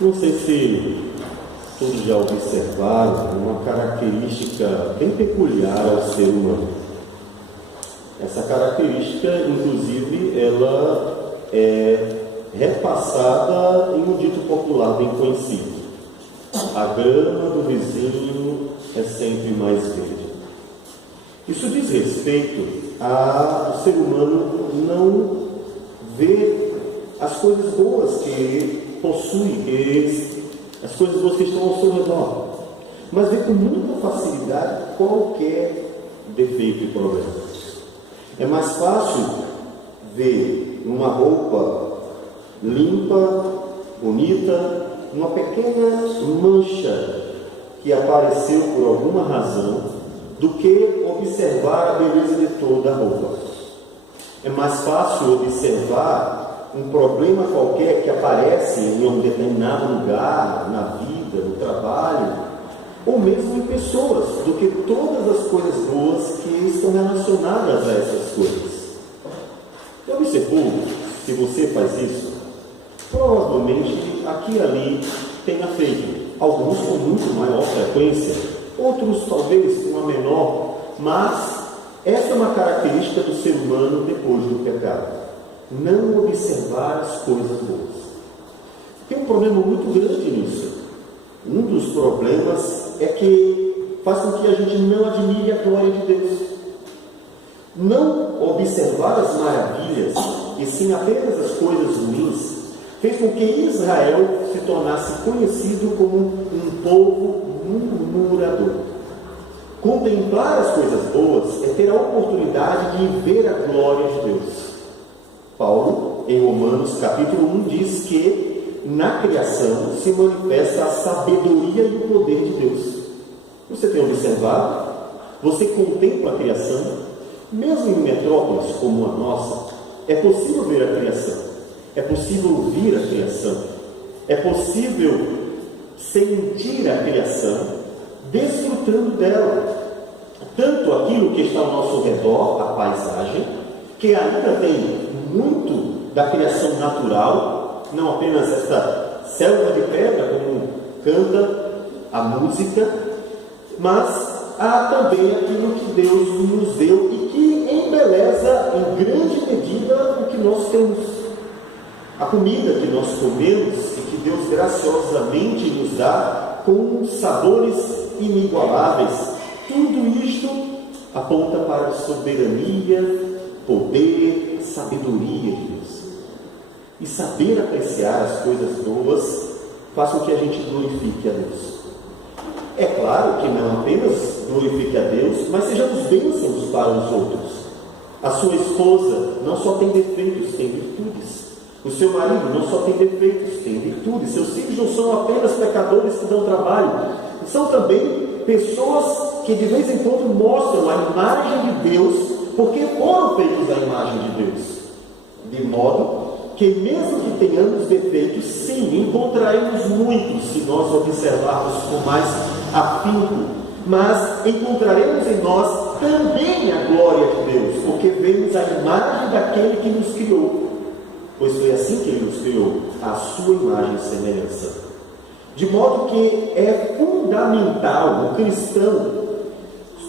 Não sei se todos já observaram uma característica bem peculiar ao ser humano. Essa característica, inclusive, ela é repassada em um dito popular bem conhecido: a grama do vizinho é sempre mais verde. Isso diz respeito ao ser humano não ver as coisas boas que ele possui, as coisas boas que estão ao seu redor, mas vê com muita facilidade qualquer defeito e problema. É mais fácil ver uma roupa limpa, bonita, uma pequena mancha que apareceu por alguma razão, do que observar a beleza de toda a roupa. É mais fácil observar um problema qualquer que aparece em um determinado lugar, na vida, no trabalho, ou mesmo em pessoas, do que todas as coisas boas que estão relacionadas a essas coisas. Já observou, se você faz isso, provavelmente aqui e ali tenha feito, alguns com muito maior frequência, outros talvez com uma menor, mas essa é uma característica do ser humano depois do pecado: não observar as coisas boas. Tem um problema muito grande nisso. Um dos problemas é que faz com que a gente não admire a glória de Deus. Não observar as maravilhas, e sim apenas as coisas ruins, fez com que Israel se tornasse conhecido como um povo murmurador. Contemplar as coisas boas é ter a oportunidade de ver a glória de Deus. Paulo, em Romanos capítulo 1, diz que na criação se manifesta a sabedoria e o poder de Deus. Você tem observado? Você contempla a criação? Mesmo em metrópoles como a nossa, é possível ver a criação, é possível ouvir a criação, é possível sentir a criação, desfrutando dela. Tanto aquilo que está ao nosso redor, a paisagem, que ainda tem muito da criação natural, não apenas esta selva de pedra, como canta a música, mas há também aquilo que Deus nos deu e que embeleza em grande medida o que nós temos. A comida que nós comemos e que Deus graciosamente nos dá com sabores inigualáveis. Tudo isto aponta para a soberania, poder, sabedoria de Deus. E saber apreciar as coisas boas faz com que a gente glorifique a Deus. É claro que não apenas glorifique a Deus, mas sejamos bênçãos para os outros. A sua esposa não só tem defeitos, tem virtudes. O seu marido não só tem defeitos, tem virtudes. Seus filhos não são apenas pecadores que dão trabalho, são também pessoas que de vez em quando mostram a imagem de Deus, porque foram feitos à imagem de Deus. De modo que mesmo que tenhamos defeitos, sim, encontraremos muitos se nós observarmos com mais afinco, mas encontraremos em nós também a glória de Deus, porque vemos a imagem daquele que nos criou, pois foi assim que ele nos criou, a sua imagem e semelhança. De modo que é fundamental o cristão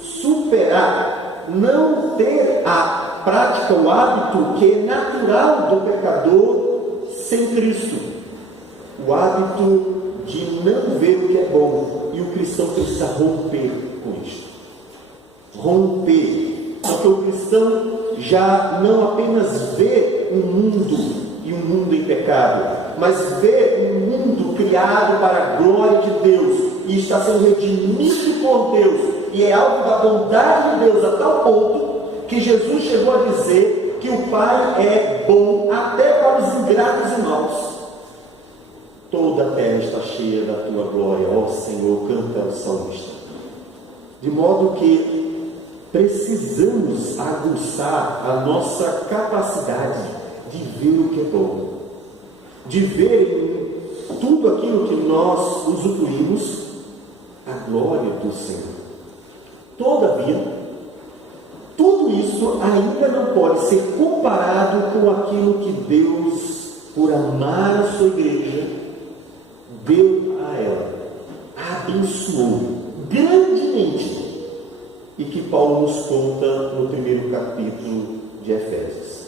superar, não ter a prática, o hábito que é natural do pecador sem Cristo, o hábito de não ver o que é bom, e o cristão precisa romper com isto. Romper, porque o cristão já não apenas vê um mundo e um mundo em pecado, mas vê um mundo criado para a glória de Deus e está sendo redimido por Deus, e é algo da bondade de Deus a tal ponto que Jesus chegou a dizer que o Pai é bom até para os ingratos e maus. Toda a terra está cheia da tua glória, ó Senhor, canta o salmista. De modo que precisamos aguçar a nossa capacidade de ver o que é bom, de ver em tudo aquilo que nós usufruímos a glória do Senhor. Todavia, tudo isso ainda não pode ser comparado com aquilo que Deus, por amar a sua igreja, deu a ela, a abençoou grandemente, e que Paulo nos conta no primeiro capítulo de Efésios.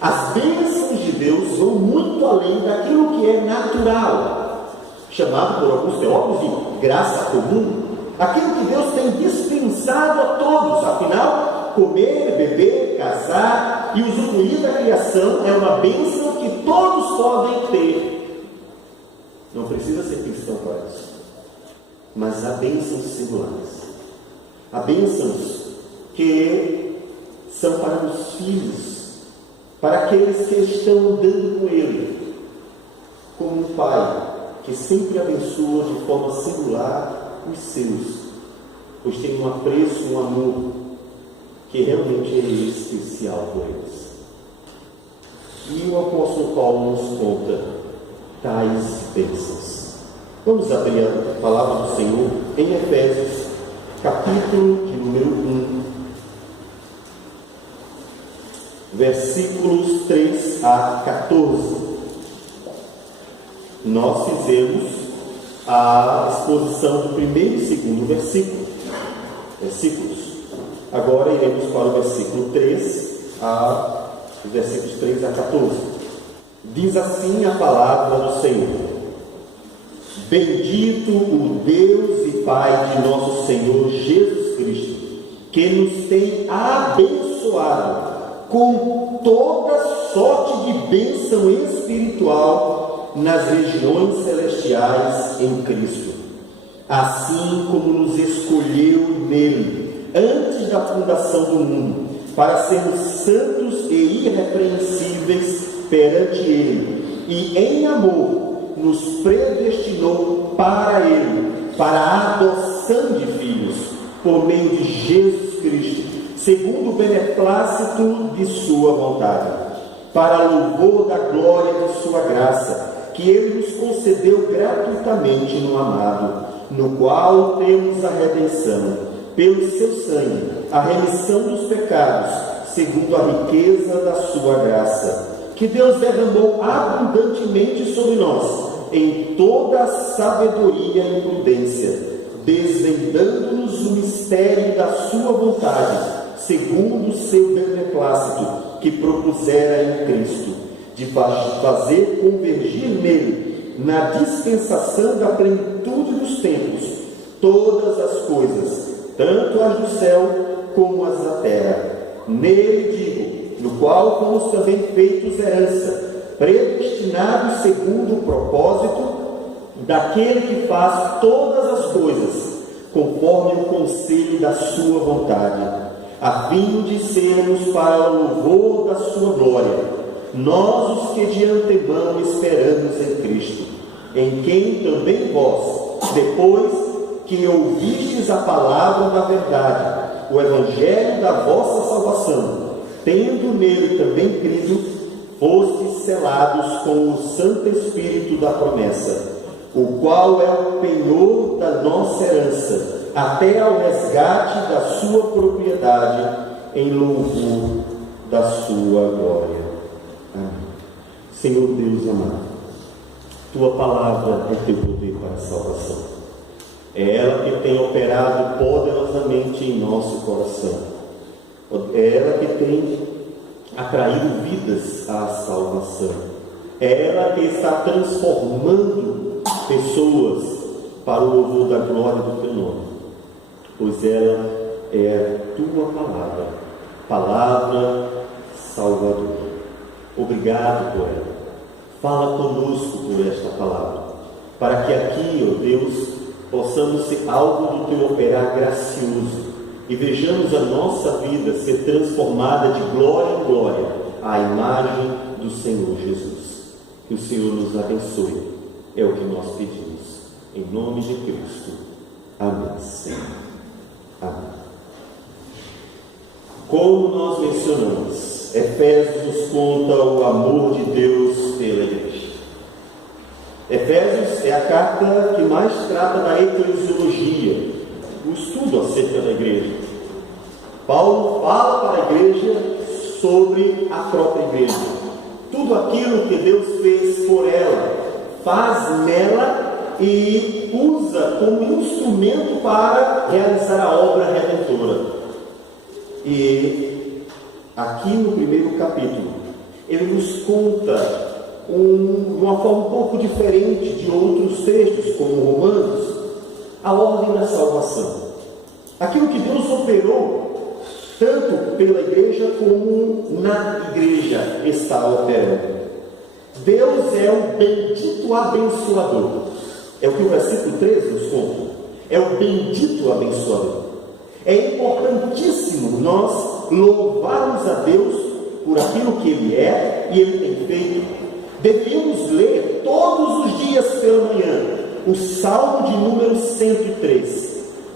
As bênçãos de Deus vão muito além daquilo que é natural, chamado por alguns teólogos de graça comum, aquilo que Deus tem dispensado a todos. Afinal, comer, beber, casar e usufruir da criação é uma bênção que todos podem ter. Não precisa ser cristão para isso. Mas há bênçãos singulares. Há bênçãos que são para os filhos, para aqueles que estão andando com Ele, como um pai que sempre abençoa de forma singular os seus, pois tem um apreço, um amor que realmente é especial por eles. E o apóstolo Paulo nos conta tais bênçãos. Vamos abrir a palavra do Senhor em Efésios, capítulo de número 1, versículos 3 a 14. Nós fizemos a exposição do primeiro e segundo versículos. Agora iremos para o versículo 3 a os versículos 3 a 14. Diz assim a palavra do Senhor: Bendito o Deus e Pai de nosso Senhor Jesus Cristo, que nos tem abençoado com toda sorte de bênção espiritual nas regiões celestiais em Cristo, assim como nos escolheu nele, antes da fundação do mundo, para sermos santos e irrepreensíveis perante Ele, e em amor nos predestinou para Ele, para a adoção de filhos, por meio de Jesus Cristo, segundo o beneplácito de sua vontade, para louvor da glória de sua graça, que Ele nos concedeu gratuitamente no amado, no qual temos a redenção, pelo seu sangue, a remissão dos pecados, segundo a riqueza da sua graça, que Deus derramou abundantemente sobre nós, em toda a sabedoria e prudência, desvendando-nos o mistério da sua vontade, segundo o seu beneplácito, que propusera em Cristo, de fazer convergir nele, na dispensação da plenitude dos tempos, todas as coisas, tanto as do céu como as da terra. Nele digo, no qual fomos também feitos herança, predestinados segundo o propósito daquele que faz todas as coisas, conforme o conselho da sua vontade, a fim de sermos para o louvor da sua glória, nós os que de antemão esperamos em Cristo, em quem também vós, depois que ouvistes a palavra da verdade, o evangelho da vossa salvação, tendo nele também crido, fostes selados com o Santo Espírito da promessa, o qual é o penhor da nossa herança, até ao resgate da sua propriedade, em louvor da sua glória. Amém. Senhor Deus amado, tua palavra é teu poder para a salvação. É ela que tem operado poderosamente em nosso coração. É ela que tem atraído vidas à salvação. É ela que está transformando pessoas para o louvor da glória do teu nome, pois ela é a tua palavra salvadora. Obrigado por ela. Fala conosco por esta palavra, para que aqui, ó Deus, possamos ser alvo do teu operar gracioso e vejamos a nossa vida ser transformada de glória em glória à imagem do Senhor Jesus. Que o Senhor nos abençoe, é o que nós pedimos, em nome de Cristo. Amém, Senhor. Amém. Como nós mencionamos, Efésios nos conta o amor de Deus pela igreja. Efésios é a carta que mais trata da eclesiologia, o estudo acerca da igreja. Paulo fala para a igreja sobre a própria igreja. Tudo aquilo que Deus fez por ela, faz nela e usa como instrumento para realizar a obra redentora. E aqui no primeiro capítulo, ele nos conta uma forma um pouco diferente de outros textos, como Romanos, a ordem da salvação. Aquilo que Deus operou, tanto pela igreja como na igreja está operando. Deus é o bendito abençoador. É o que o versículo 13 nos conta. É o bendito abençoador. É importantíssimo nós louvarmos a Deus por aquilo que Ele é e Ele tem feito. Deveríamos ler todos os dias pela manhã o Salmo de número 103.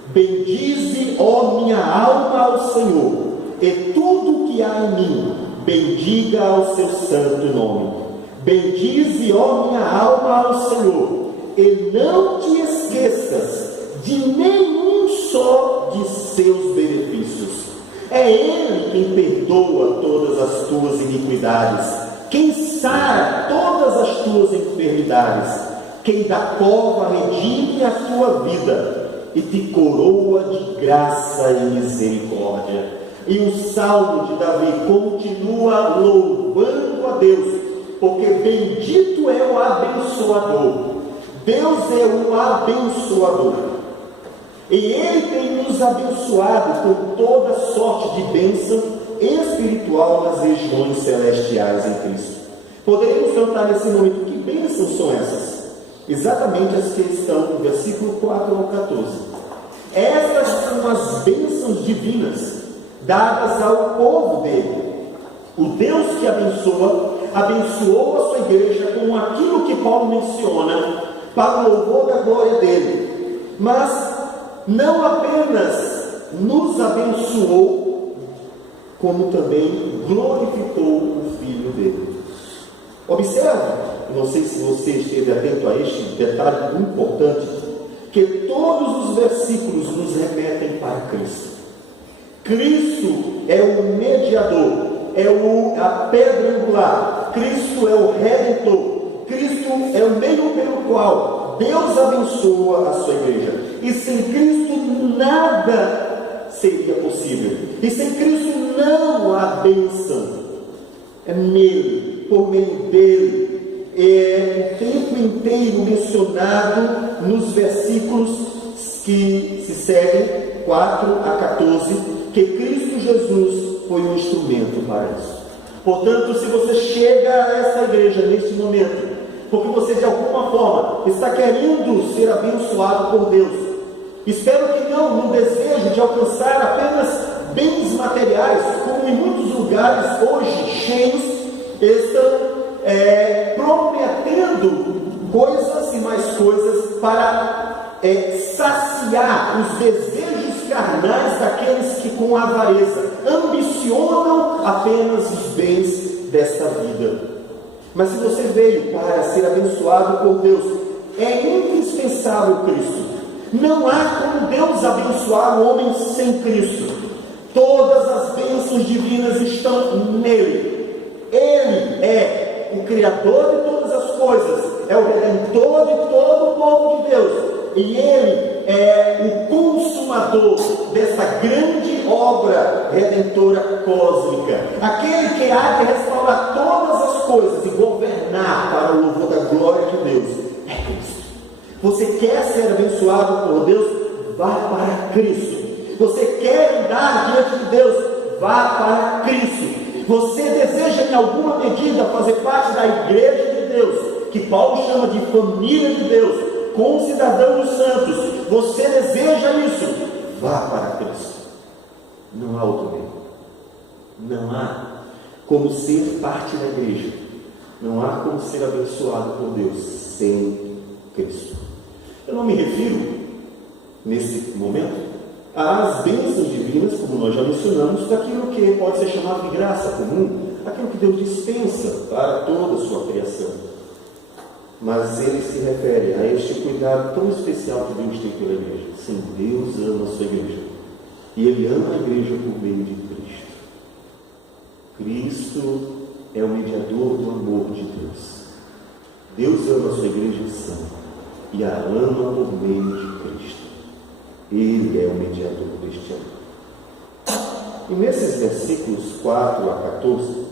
Bendize, ó minha alma, ao Senhor, e tudo que há em mim, bendiga ao seu santo nome. Bendize, ó minha alma, ao Senhor, e não te esqueças de nenhum só de seus benefícios. É Ele quem perdoa todas as tuas iniquidades, quem sara todas as tuas enfermidades, quem da cova redime a tua vida e te coroa de graça e misericórdia. E o Salmo de Davi continua louvando a Deus, porque bendito é o abençoador. Deus é o abençoador. E Ele tem nos abençoado com toda sorte de bênção espiritual nas regiões celestiais em Cristo. Poderíamos cantar nesse momento: que bênçãos são essas? Exatamente as que estão no versículo 4 ao 14. Estas são as bênçãos divinas dadas ao povo dele. O Deus que abençoa, abençoou a sua igreja com aquilo que Paulo menciona para o louvor da glória dele. Mas não apenas nos abençoou, como também glorificou o Filho dele. Observe, não sei se você esteve atento a este detalhe importante, que todos os versículos nos remetem para Cristo. Cristo é o mediador, é a pedra angular, Cristo é o redentor, Cristo é o meio pelo qual Deus abençoa a sua igreja. E sem Cristo nada seria possível. E sem Cristo não há bênção. É nele, por meio dele, é o tempo inteiro mencionado nos versículos que se seguem, 4 a 14, que Cristo Jesus foi um instrumento para isso. Portanto, se você chega a essa igreja neste momento, porque você de alguma forma está querendo ser abençoado por Deus, espero que não, no desejo de alcançar apenas bens materiais, como em muitos lugares hoje cheios estão prometendo coisas e mais coisas para saciar os desejos carnais daqueles que com avareza ambicionam apenas os bens desta vida. Mas se você veio para ser abençoado por Deus, é indispensável Cristo. Não há como Deus abençoar o homem sem Cristo. Todas as bênçãos divinas estão nele. Ele é o Criador de todas as coisas, é o Redentor de todo o povo de Deus, e Ele é o consumador dessa grande obra redentora cósmica, aquele que há de restaurar todas as coisas e governar para o louvor da glória de Deus. É Cristo. Você quer ser abençoado por Deus? Vá para Cristo. Você quer andar diante de Deus? Vá para Cristo. Você deseja em alguma medida fazer parte da igreja de Deus, que Paulo chama de família de Deus, com cidadãos santos? Você deseja isso? Vá para Cristo. Não há outro meio. Não há como ser parte da igreja. Não há como ser abençoado por Deus sem Cristo. Eu não me refiro, nesse momento, às bênçãos divinas, como nós já mencionamos, daquilo que pode ser chamado de graça comum, aquilo que Deus dispensa para toda a sua criação. Mas ele se refere a este cuidado tão especial que Deus tem pela igreja. Sim, Deus ama a sua igreja. E Ele ama a igreja por meio de Cristo. Cristo é o mediador do amor de Deus. Deus ama a sua igreja santa. e a ama por meio de Cristo. Ele é o mediador deste amor. E nesses versículos 4 a 14,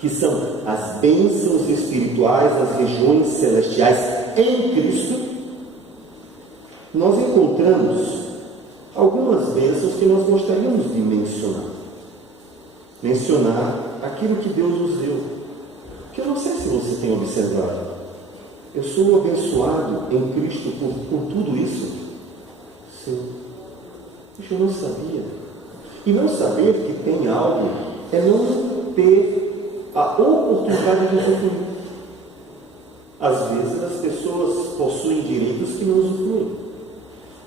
que são as bênçãos espirituais nas regiões celestiais em Cristo, nós encontramos algumas bênçãos que nós gostaríamos de mencionar aquilo que Deus nos deu, que eu não sei se você tem observado. Eu sou abençoado em Cristo por tudo isso? Sim. Mas eu não sabia. E não saber que tem algo é não ter a oportunidade de usufruir. Às vezes as pessoas possuem direitos que não usufruem.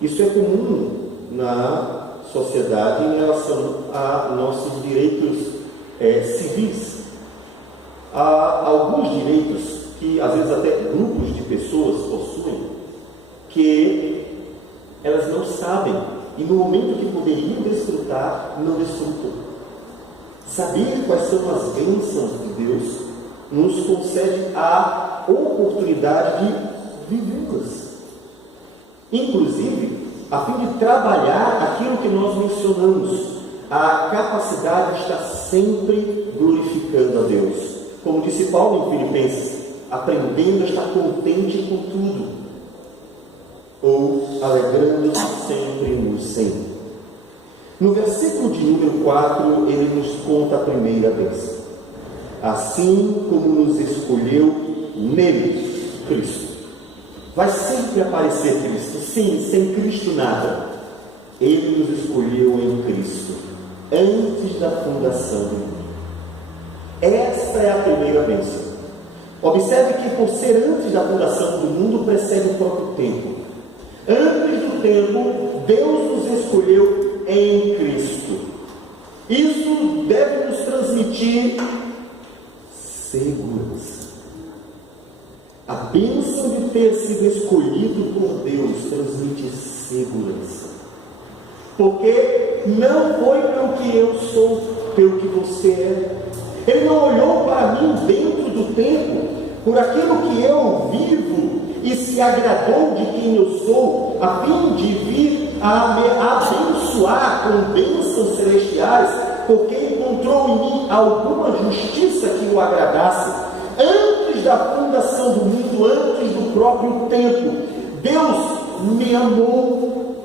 Isso é comum na sociedade em relação a nossos direitos civis. Há alguns direitos que às vezes até grupos de pessoas possuem, que elas não sabem, e no momento que poderiam desfrutar, não desfrutam. Saber quais são as bênçãos de Deus nos concede a oportunidade de vivê-las. Inclusive, a fim de trabalhar aquilo que nós mencionamos, a capacidade de estar sempre glorificando a Deus. Como disse Paulo em Filipenses, aprendendo a estar contente com tudo, ou alegrando-se sempre no Senhor. No versículo de número 4, ele nos conta a primeira bênção. Assim como nos escolheu nele, Cristo. Vai sempre aparecer Cristo. Sim, sem Cristo nada. Ele nos escolheu em Cristo, antes da fundação do mundo. Esta é a primeira bênção. Observe que por ser antes da fundação do mundo, precede o próprio tempo. Antes do tempo, Deus nos escolheu em Cristo. Isso deve nos transmitir segurança. A bênção de ter sido escolhido por Deus transmite segurança. Porque não foi pelo que eu sou, pelo que você é. Ele não olhou para mim dentro do tempo, por aquilo que eu vivo, e se agradou de quem eu sou, a fim de vir a me abençoar com bênçãos celestiais, porque encontrou em mim alguma justiça que o agradasse. Antes da fundação do mundo, antes do próprio tempo, Deus me amou.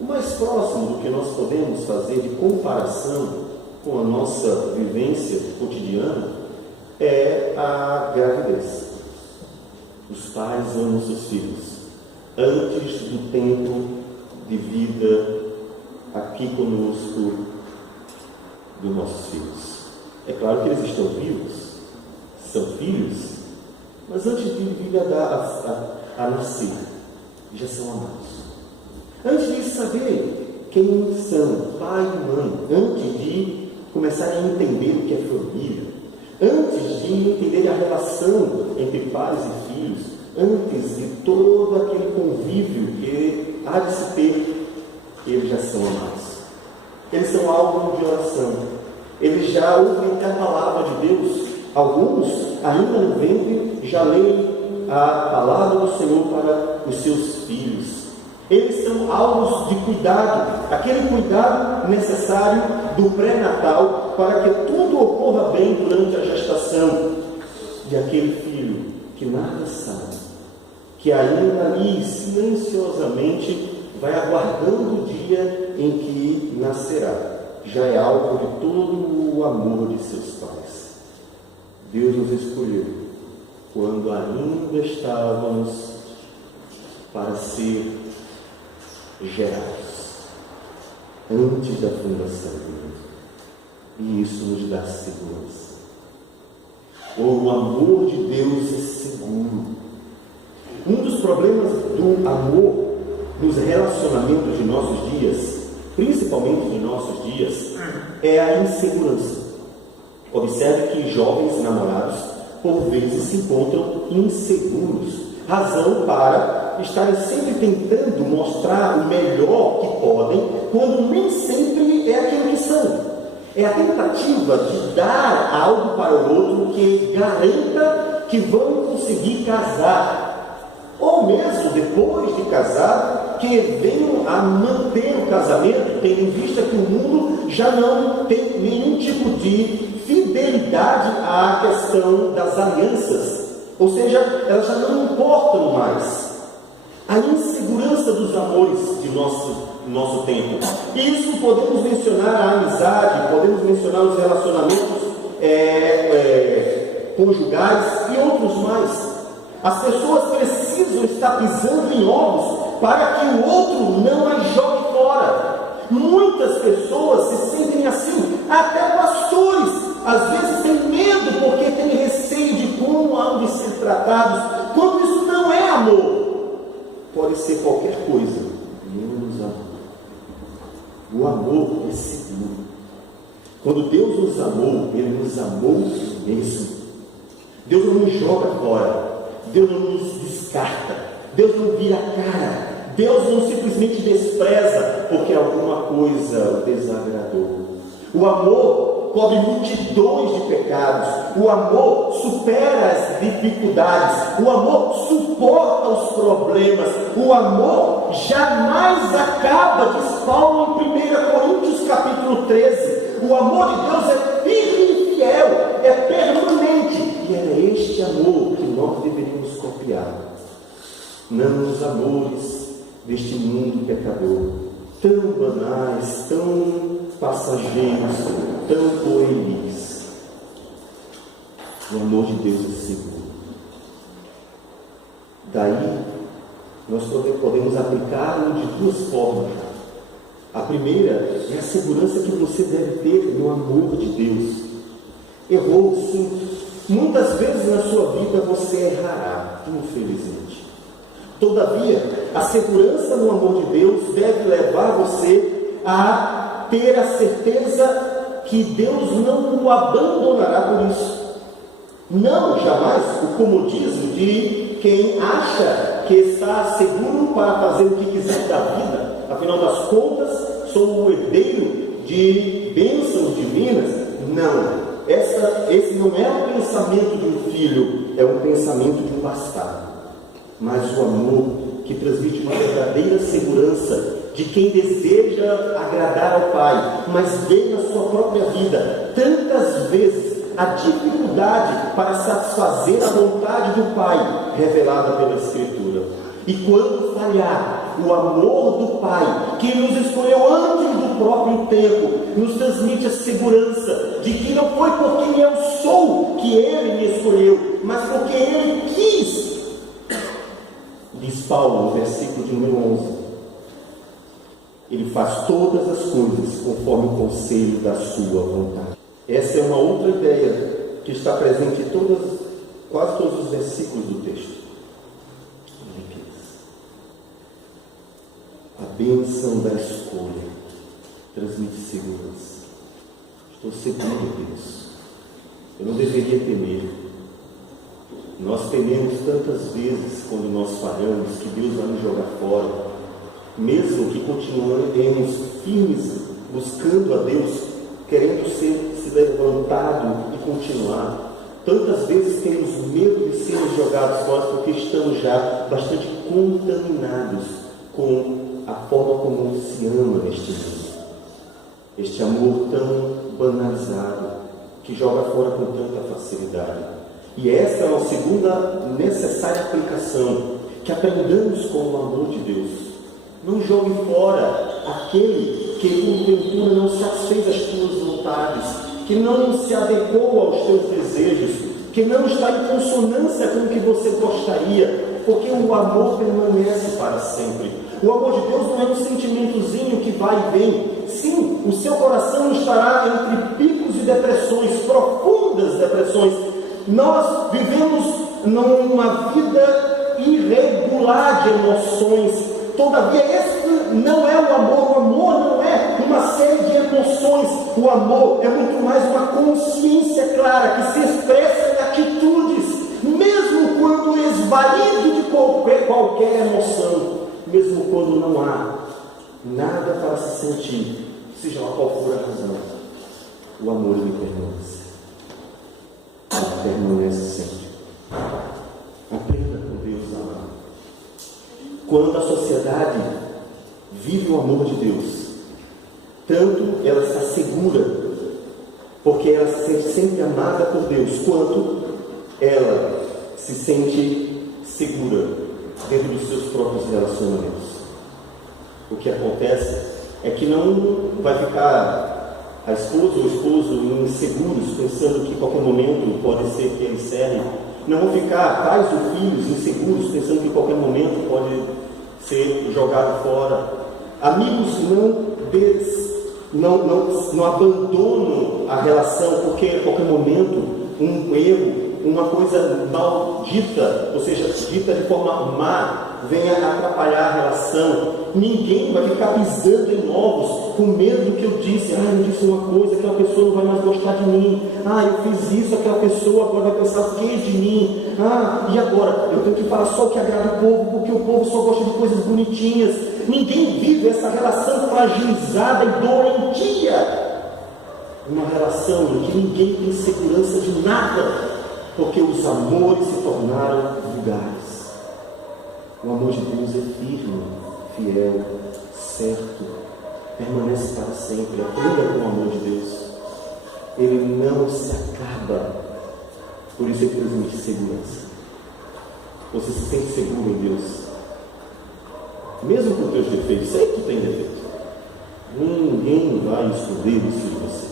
O mais próximo do que nós podemos fazer de comparação com a nossa vivência cotidiana é a gravidez. Os pais amam seus filhos antes do tempo de vida aqui conosco dos nossos filhos. É claro que eles estão vivos, são filhos, mas antes de vir a nascer, já são amados. Antes de saber quem são pai e mãe, antes de começarem a entender o que é família, antes de entender a relação entre pais e filhos, antes de todo aquele convívio que há de se ter, eles já são amados. Eles são alvo de oração. Eles já ouvem a palavra de Deus. Alguns, ainda no ventre, já leem a palavra do Senhor para os seus filhos. Eles são alvos de cuidado, aquele cuidado necessário do pré-natal para que tudo ocorra bem durante a gestação de aquele filho que nada sabe, que ainda ali silenciosamente vai aguardando o dia em que nascerá. Já é alvo de todo o amor de seus pais. Deus nos escolheu quando ainda estávamos para ser gerados, antes da fundação do mundo. E isso nos dá segurança. O amor de Deus é seguro. Um dos problemas do amor nos relacionamentos de nossos dias, principalmente de nossos dias, é a insegurança. Observe que jovens namorados, por vezes, se encontram inseguros, razão para estarem sempre tentando mostrar o melhor que podem, quando nem sempre é aquilo que são. É a tentativa de dar algo para o outro que garanta que vão conseguir casar. ou mesmo depois de casado, que venham a manter o casamento, tendo em vista que o mundo já não tem nenhum tipo de fidelidade à questão das alianças, ou seja, elas já não importam mais. A insegurança dos amores de nosso tempo. Isso podemos mencionar a amizade, podemos mencionar os relacionamentos conjugais e outros mais. As pessoas precisam estar pisando em ovos para que o outro não as jogue fora. Muitas pessoas se sentem assim, até pastores, às vezes têm medo porque têm receio de como hão de ser tratados, quando isso não é amor. Pode ser qualquer coisa, menos amor. O amor é seguro. Quando Deus nos amou, Ele nos amou mesmo. Deus não nos joga fora. Deus não nos descarta. Deus não vira a cara. Deus não simplesmente despreza porque alguma coisa o desagradou. O amor cobre multidões de pecados. O amor supera as dificuldades. O amor suporta os problemas. O amor jamais acaba, diz Paulo em 1 Coríntios capítulo 13. O amor de Deus é firme e fiel, é permanente. E é este amor que nós deveríamos copiar. Não os amores deste mundo pecador, tão banais, tão passageiros, tão pueris. O amor de Deus é seguro. Daí, nós podemos aplicá-lo de duas formas. A primeira é a segurança que você deve ter no amor de Deus. Errou, sim. Muitas vezes na sua vida você errará, infelizmente. Todavia, a segurança no amor de Deus deve levar você a ter a certeza que Deus não o abandonará por isso. Não, jamais, o comodismo de quem acha que está seguro para fazer o que quiser da vida. Afinal das contas, sou o herdeiro de bênçãos divinas. Não, esse não é o pensamento de um filho, é o pensamento de um bastardo. Mas o amor que transmite uma verdadeira segurança de quem deseja agradar ao Pai, mas vê na sua própria vida tantas vezes a dificuldade para satisfazer a vontade do Pai revelada pela Escritura. E quando falhar, o amor do Pai, que nos escolheu antes do próprio tempo, nos transmite a segurança de que não foi porque eu sou que Ele me escolheu, mas porque Ele quis. Diz Paulo no versículo de número 11. Ele faz todas as coisas conforme o conselho da sua vontade. Essa é uma outra ideia que está presente em quase todos os versículos do texto. A bênção da escolha transmite segurança. Estou seguro disso. Eu não deveria temer. Nós tememos tantas vezes quando nós falhamos que Deus vai nos jogar fora, mesmo que continuemos firmes, buscando a Deus, querendo se levantado e continuar. Tantas vezes temos medo de sermos jogados fora porque estamos já bastante contaminados com a forma como se ama neste mundo. Este amor tão banalizado, que joga fora com tanta facilidade. E essa é uma segunda necessária aplicação, que aprendamos com o amor de Deus. Não jogue fora aquele que porventura não satisfez as tuas vontades, que não se adequou aos teus desejos, que não está em consonância com o que você gostaria, porque o amor permanece para sempre. O amor de Deus não é um sentimentozinho que vai e vem. Sim, o seu coração estará entre picos e depressões, profundas depressões. Nós vivemos numa vida irregular de emoções. Todavia, esse não é o amor. O amor não é uma série de emoções. O amor é muito mais uma consciência clara que se expressa em atitudes, mesmo quando esvalido de qualquer emoção. Mesmo quando não há nada para se sentir, seja lá qual for a razão, o amor ele permanece. Ele permanece sempre. Aprenda com Deus a amar. quando a sociedade vive o amor de Deus, tanto ela está segura, porque ela se sente sempre amada por Deus, quanto ela se sente segura dentro dos seus próprios relacionamentos. O que acontece é que não vai ficar a esposa ou o esposo inseguros, pensando que a qualquer momento pode ser que eles serem. Não vão ficar pais ou filhos inseguros, pensando que a qualquer momento pode ser jogado fora. Amigos não abandonam a relação, porque a qualquer momento um erro, uma coisa maldita, ou seja, dita de forma má, venha atrapalhar a relação. Ninguém vai ficar pisando em ovos com medo do que eu disse. Eu disse uma coisa, aquela pessoa não vai mais gostar de mim. Eu fiz isso, aquela pessoa agora vai pensar o que de mim? E agora? Eu tenho que falar só o que agrada o povo, porque o povo só gosta de coisas bonitinhas. Ninguém vive essa relação fragilizada e doentia. Uma relação em que ninguém tem segurança de nada, porque os amores se tornaram vulgares. O amor de Deus é firme, fiel, certo, permanece para sempre. Aprenda com o amor de Deus. Ele não se acaba, por isso ele transmite segurança. Você se sente seguro em Deus, mesmo com os teus defeitos. Sei que tu tem defeito, ninguém vai esconder isso de você,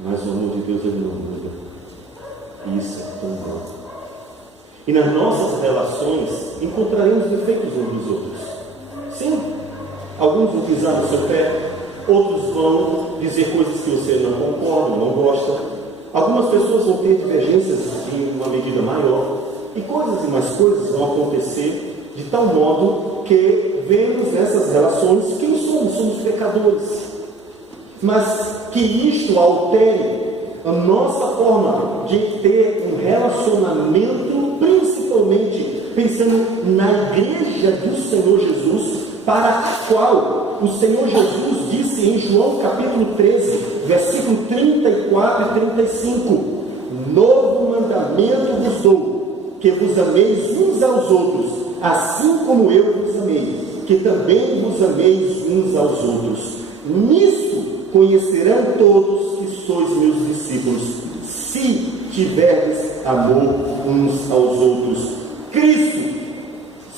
mas o amor de Deus ele não muda, e isso é tão bom. E nas nossas relações encontraremos defeitos uns dos outros. Sim, alguns vão pisar no seu pé, outros vão dizer coisas que você não concorda, não gosta. Algumas pessoas vão ter divergências de uma medida maior, e coisas e mais coisas vão acontecer de tal modo que vemos nessas relações quem somos pecadores. Mas que isto altere a nossa forma de ter um relacionamento, principalmente pensando na igreja do Senhor Jesus, para a qual o Senhor Jesus disse em João capítulo 13, versículo 34 e 35: novo mandamento vos dou, que vos ameis uns aos outros, assim como eu vos amei, que também vos ameis uns aos outros. Nisto conhecerão todos que sois meus discípulos, se tiverdes amor uns aos outros. Cristo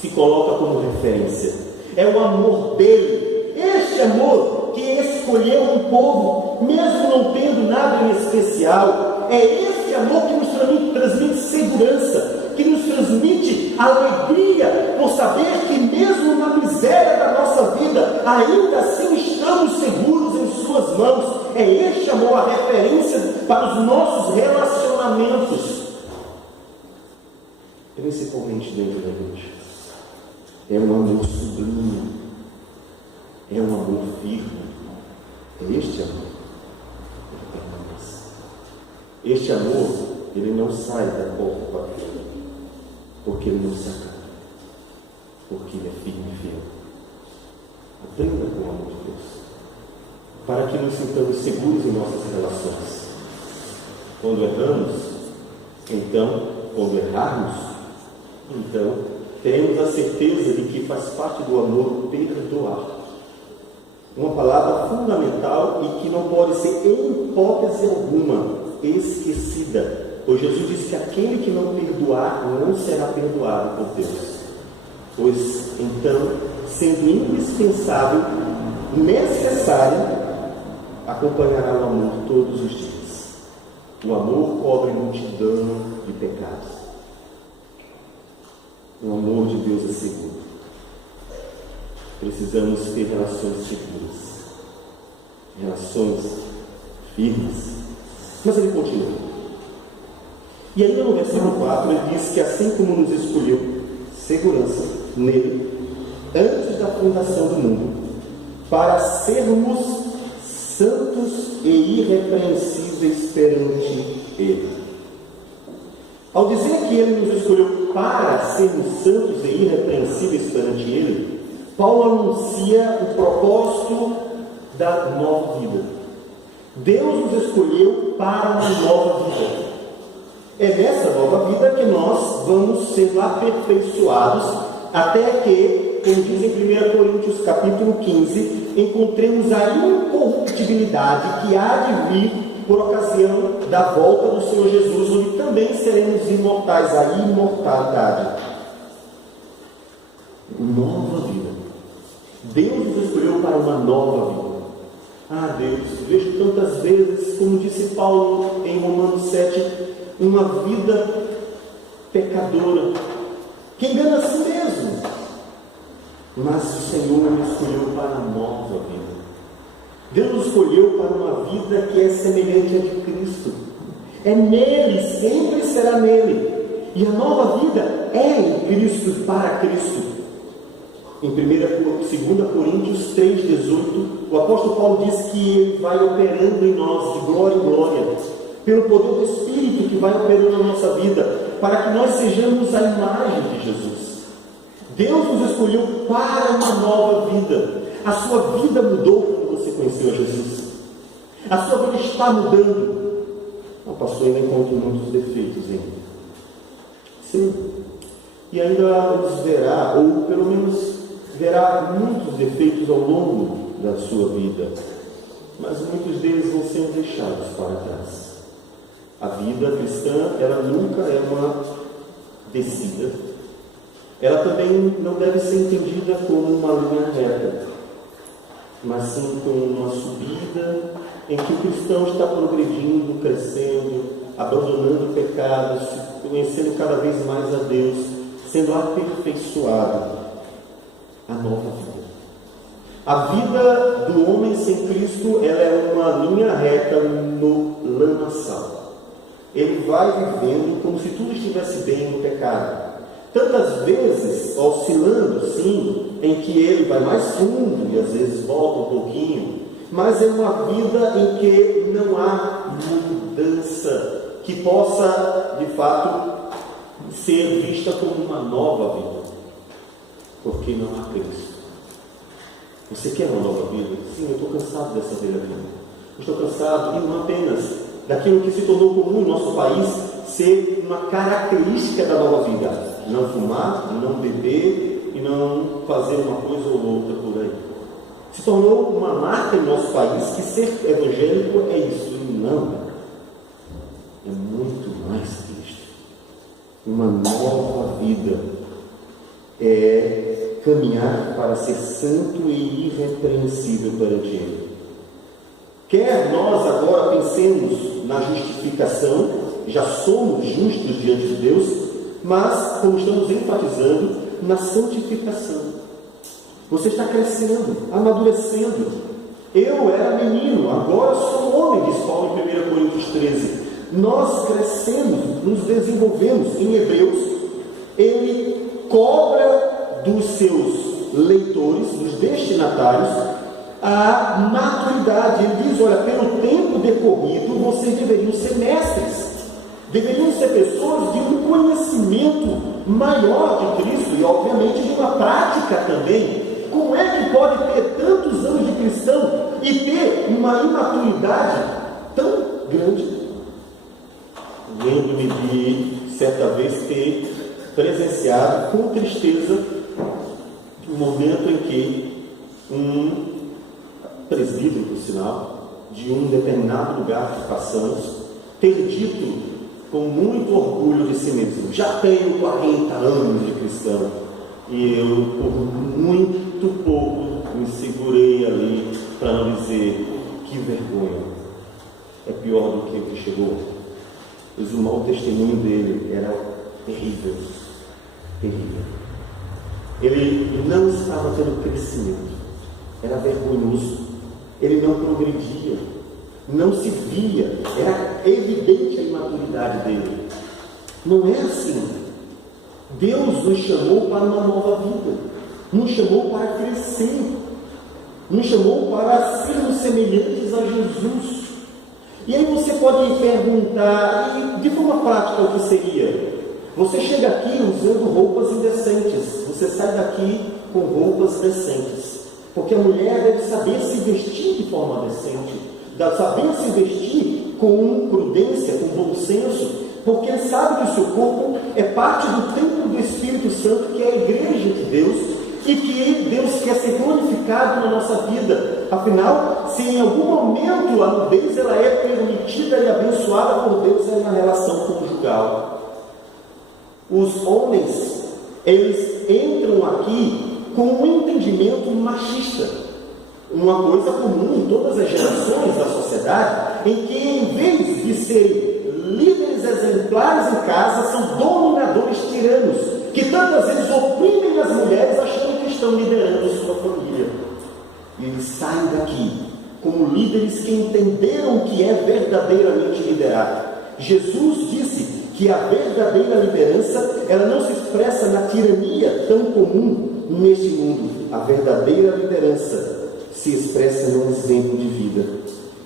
se coloca como referência. É o amor dele, este amor que escolheu um povo, mesmo não tendo nada em especial. É esse amor que nos transmite segurança, que nos transmite alegria por saber que mesmo na miséria da nossa vida, ainda assim estamos seguros em suas mãos. É este amor a referência para os nossos relacionamentos, principalmente dentro da igreja. É um amor sublime, é um amor firme. É este amor que permanece. Este amor, ele não sai da porta para fora, porque ele não se acaba, porque ele é firme e fiel. Aprenda com o amor de Deus, para que nos sintamos seguros em nossas relações. Quando erramos, quando errarmos, teremos a certeza de que faz parte do amor perdoar. Uma palavra fundamental e que não pode ser, em hipótese alguma, esquecida. Pois Jesus disse que aquele que não perdoar não será perdoado por Deus. Pois então, sendo indispensável, necessário, acompanhará o amor todos os dias. O amor cobre multidão de pecados. O amor de Deus é seguro. Precisamos ter relações seguras, relações firmes. Mas ele continua. E ainda no versículo 4 ele diz que assim como nos escolheu segurança nele, antes da fundação do mundo, para sermos santos e irrepreensíveis perante ele. Ao dizer que ele nos escolheu para sermos santos e irrepreensíveis perante ele, Paulo anuncia o propósito da nova vida. Deus nos escolheu para uma nova vida. É nessa nova vida que nós vamos ser aperfeiçoados até que, como diz em 1 Coríntios capítulo 15, encontremos a incorruptibilidade que há de vir por ocasião da volta do Senhor Jesus, onde também seremos imortais, a imortalidade. Nova vida. Deus nos escolheu para uma nova vida. Ah, Deus, vejo tantas vezes, como disse Paulo em Romanos 7, uma vida pecadora, que engana a si mesmo. Mas o Senhor nos escolheu para a nova vida. Deus nos escolheu para uma vida que é semelhante à de Cristo. É nele, sempre será nele. E a nova vida é em Cristo, para Cristo. Em 2 Coríntios 3,18, o apóstolo Paulo diz que ele vai operando em nós de glória em glória, pelo poder do Espírito que vai operando na nossa vida, para que nós sejamos a imagem de Jesus. Deus nos escolheu para uma nova vida. A sua vida mudou quando você conheceu a Jesus. A sua vida está mudando. O pastor ainda encontra muitos defeitos ainda. Sim. E ainda nos verá, ou pelo menos verá muitos defeitos ao longo da sua vida, mas muitos deles vão sendo deixados para trás. A vida cristã, ela nunca é uma descida. Ela também não deve ser entendida como uma linha reta, mas sim como uma subida em que o cristão está progredindo, crescendo, abandonando pecados, conhecendo cada vez mais a Deus, sendo aperfeiçoado. A nova vida. A vida do homem sem Cristo, ela é uma linha reta no lamaçal. Ele vai vivendo como se tudo estivesse bem no pecado. Tantas vezes, oscilando sim, em que ele vai mais fundo e às vezes volta um pouquinho, mas é uma vida em que não há mudança que possa, de fato, ser vista como uma nova vida. Porque não há Cristo. Você quer uma nova vida? Sim, eu estou cansado dessa velha vida. Eu estou cansado, e não apenas daquilo que se tornou comum no nosso país ser uma característica da nova vida. Não fumar, não beber e não fazer uma coisa ou outra por aí. Se tornou uma marca em nosso país que ser evangélico é isso. E não. É muito mais que isso. Uma nova vida é caminhar para ser santo e irrepreensível perante Ele. Quer nós agora pensemos na justificação, já somos justos diante de Deus, mas como estamos enfatizando, na santificação. Você está crescendo, amadurecendo. Eu era menino, agora sou homem, diz Paulo em 1 Coríntios 13. Nós crescemos, nos desenvolvemos. Em Hebreus, ele cobra dos seus leitores, dos destinatários, a maturidade. Ele diz, olha, pelo tempo decorrido, vocês deveriam ser mestres, deveriam ser pessoas de um conhecimento maior de Cristo e, obviamente, de uma prática também. Como é que pode ter tantos anos de cristão e ter uma imaturidade tão grande? Lembro-me de, certa vez, ter presenciado com tristeza o momento em que um presbítero, por sinal, de um determinado lugar que passamos, ter dito com muito orgulho de si mesmo: já tenho 40 anos de cristão. E eu, por muito pouco, me segurei ali para não dizer: que vergonha, é pior do que o que chegou. Mas o mau testemunho dele era terrível, terrível. Ele não estava tendo crescimento, era vergonhoso, ele não progredia, não se via, era evidente a imaturidade dele. Não é assim. Deus nos chamou para uma nova vida, nos chamou para crescer, nos chamou para sermos semelhantes a Jesus. E aí você pode perguntar, e de forma prática, o que seria? Você chega aqui usando roupas indecentes, você sai daqui com roupas decentes, porque a mulher deve saber se vestir de forma decente, deve saber se vestir com prudência, com bom senso, porque ele sabe que o seu corpo é parte do templo do Espírito Santo, que é a igreja de Deus e que Deus quer ser glorificado na nossa vida. Afinal, se em algum momento a nudez ela é permitida e abençoada por Deus, é na relação conjugal. Os homens, eles entram aqui com um entendimento machista, uma coisa comum em todas as gerações da sociedade, em que em vez de serem líderes exemplares em casa, são dominadores tiranos, que tantas vezes oprimem as mulheres achando que estão liderando a sua família. E eles saem daqui como líderes que entenderam o que é verdadeiramente liderar. Jesus disse que a verdadeira liderança, ela não se expressa na tirania tão comum neste mundo. A verdadeira liderança se expressa num exemplo de vida.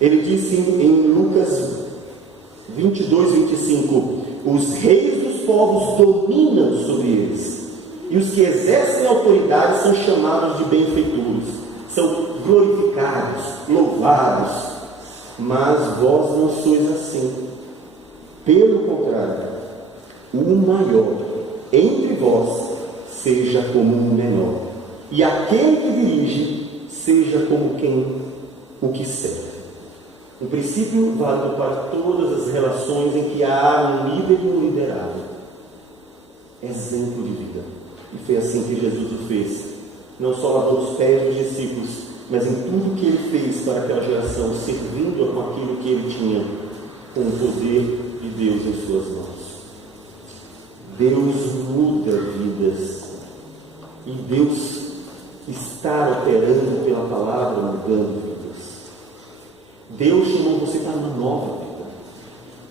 Ele disse em Lucas 22, 25, os reis dos povos dominam sobre eles, e os que exercem autoridade são chamados de benfeitores, são glorificados, louvados, mas vós não sois assim. Pelo contrário, o maior entre vós seja como um menor, e aquele que dirige seja como o que serve. Um princípio válido para todas as relações em que há um líder e um liderado. Exemplo de vida. E foi assim que Jesus o fez. Não só lavou os pés dos discípulos, mas em tudo que ele fez para aquela geração, servindo com aquilo que ele tinha, com o poder de Deus em suas mãos. Deus muda vidas. E Deus está operando pela palavra, mudando vidas. Deus chamou você para uma nova vida.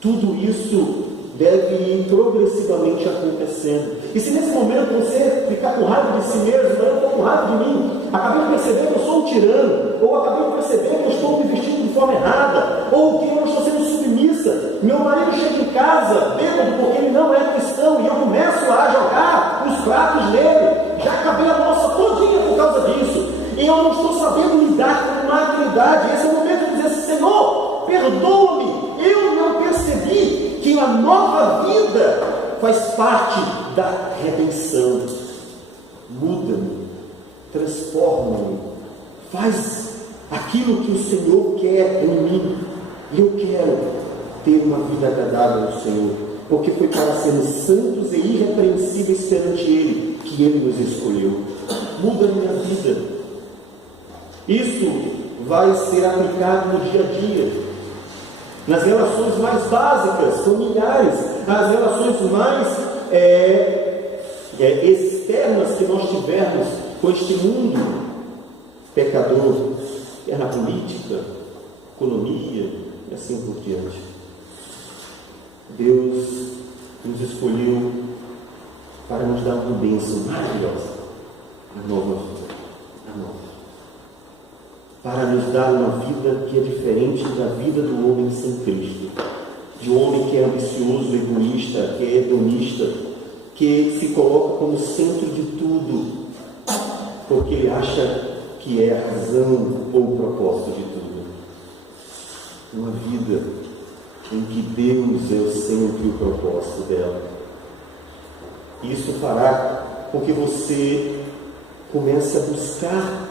Tudo isso deve ir progressivamente acontecendo. E se nesse momento você ficar com raiva de si mesmo, eu estou com raiva de mim, acabei de perceber que eu sou um tirano, ou acabei de perceber que eu estou me vestindo de forma errada, ou que eu não estou sendo submissa, meu marido chega em casa bêbado porque ele não é cristão, e eu começo a jogar os pratos nele, já acabei a nossa todinha por causa disso, e eu não estou sabendo lidar com maturidade. Esse é o momento de dizer assim: Senhor, perdoa-me, eu não percebi que a nova vida faz parte da redenção. Muda-me, transforma-me, faz aquilo que o Senhor quer em mim. E eu quero ter uma vida agradável ao Senhor, porque foi para sermos santos e irrepreensíveis perante Ele que Ele nos escolheu. Muda a minha vida. Isso vai ser aplicado no dia a dia, nas relações mais básicas, familiares, nas relações mais externas que nós tivermos com este mundo pecador, quer na política, economia e assim por diante. Deus nos escolheu para nos dar uma bênção maravilhosa, a nova vida, a nova. Para nos dar uma vida que é diferente da vida do homem sem Cristo, de um homem que é ambicioso, egoísta, que é hedonista, que se coloca como centro de tudo, porque ele acha que é a razão ou o propósito de tudo. Uma vida em que Deus é o centro e o propósito dela. Isso fará com que você comece a buscar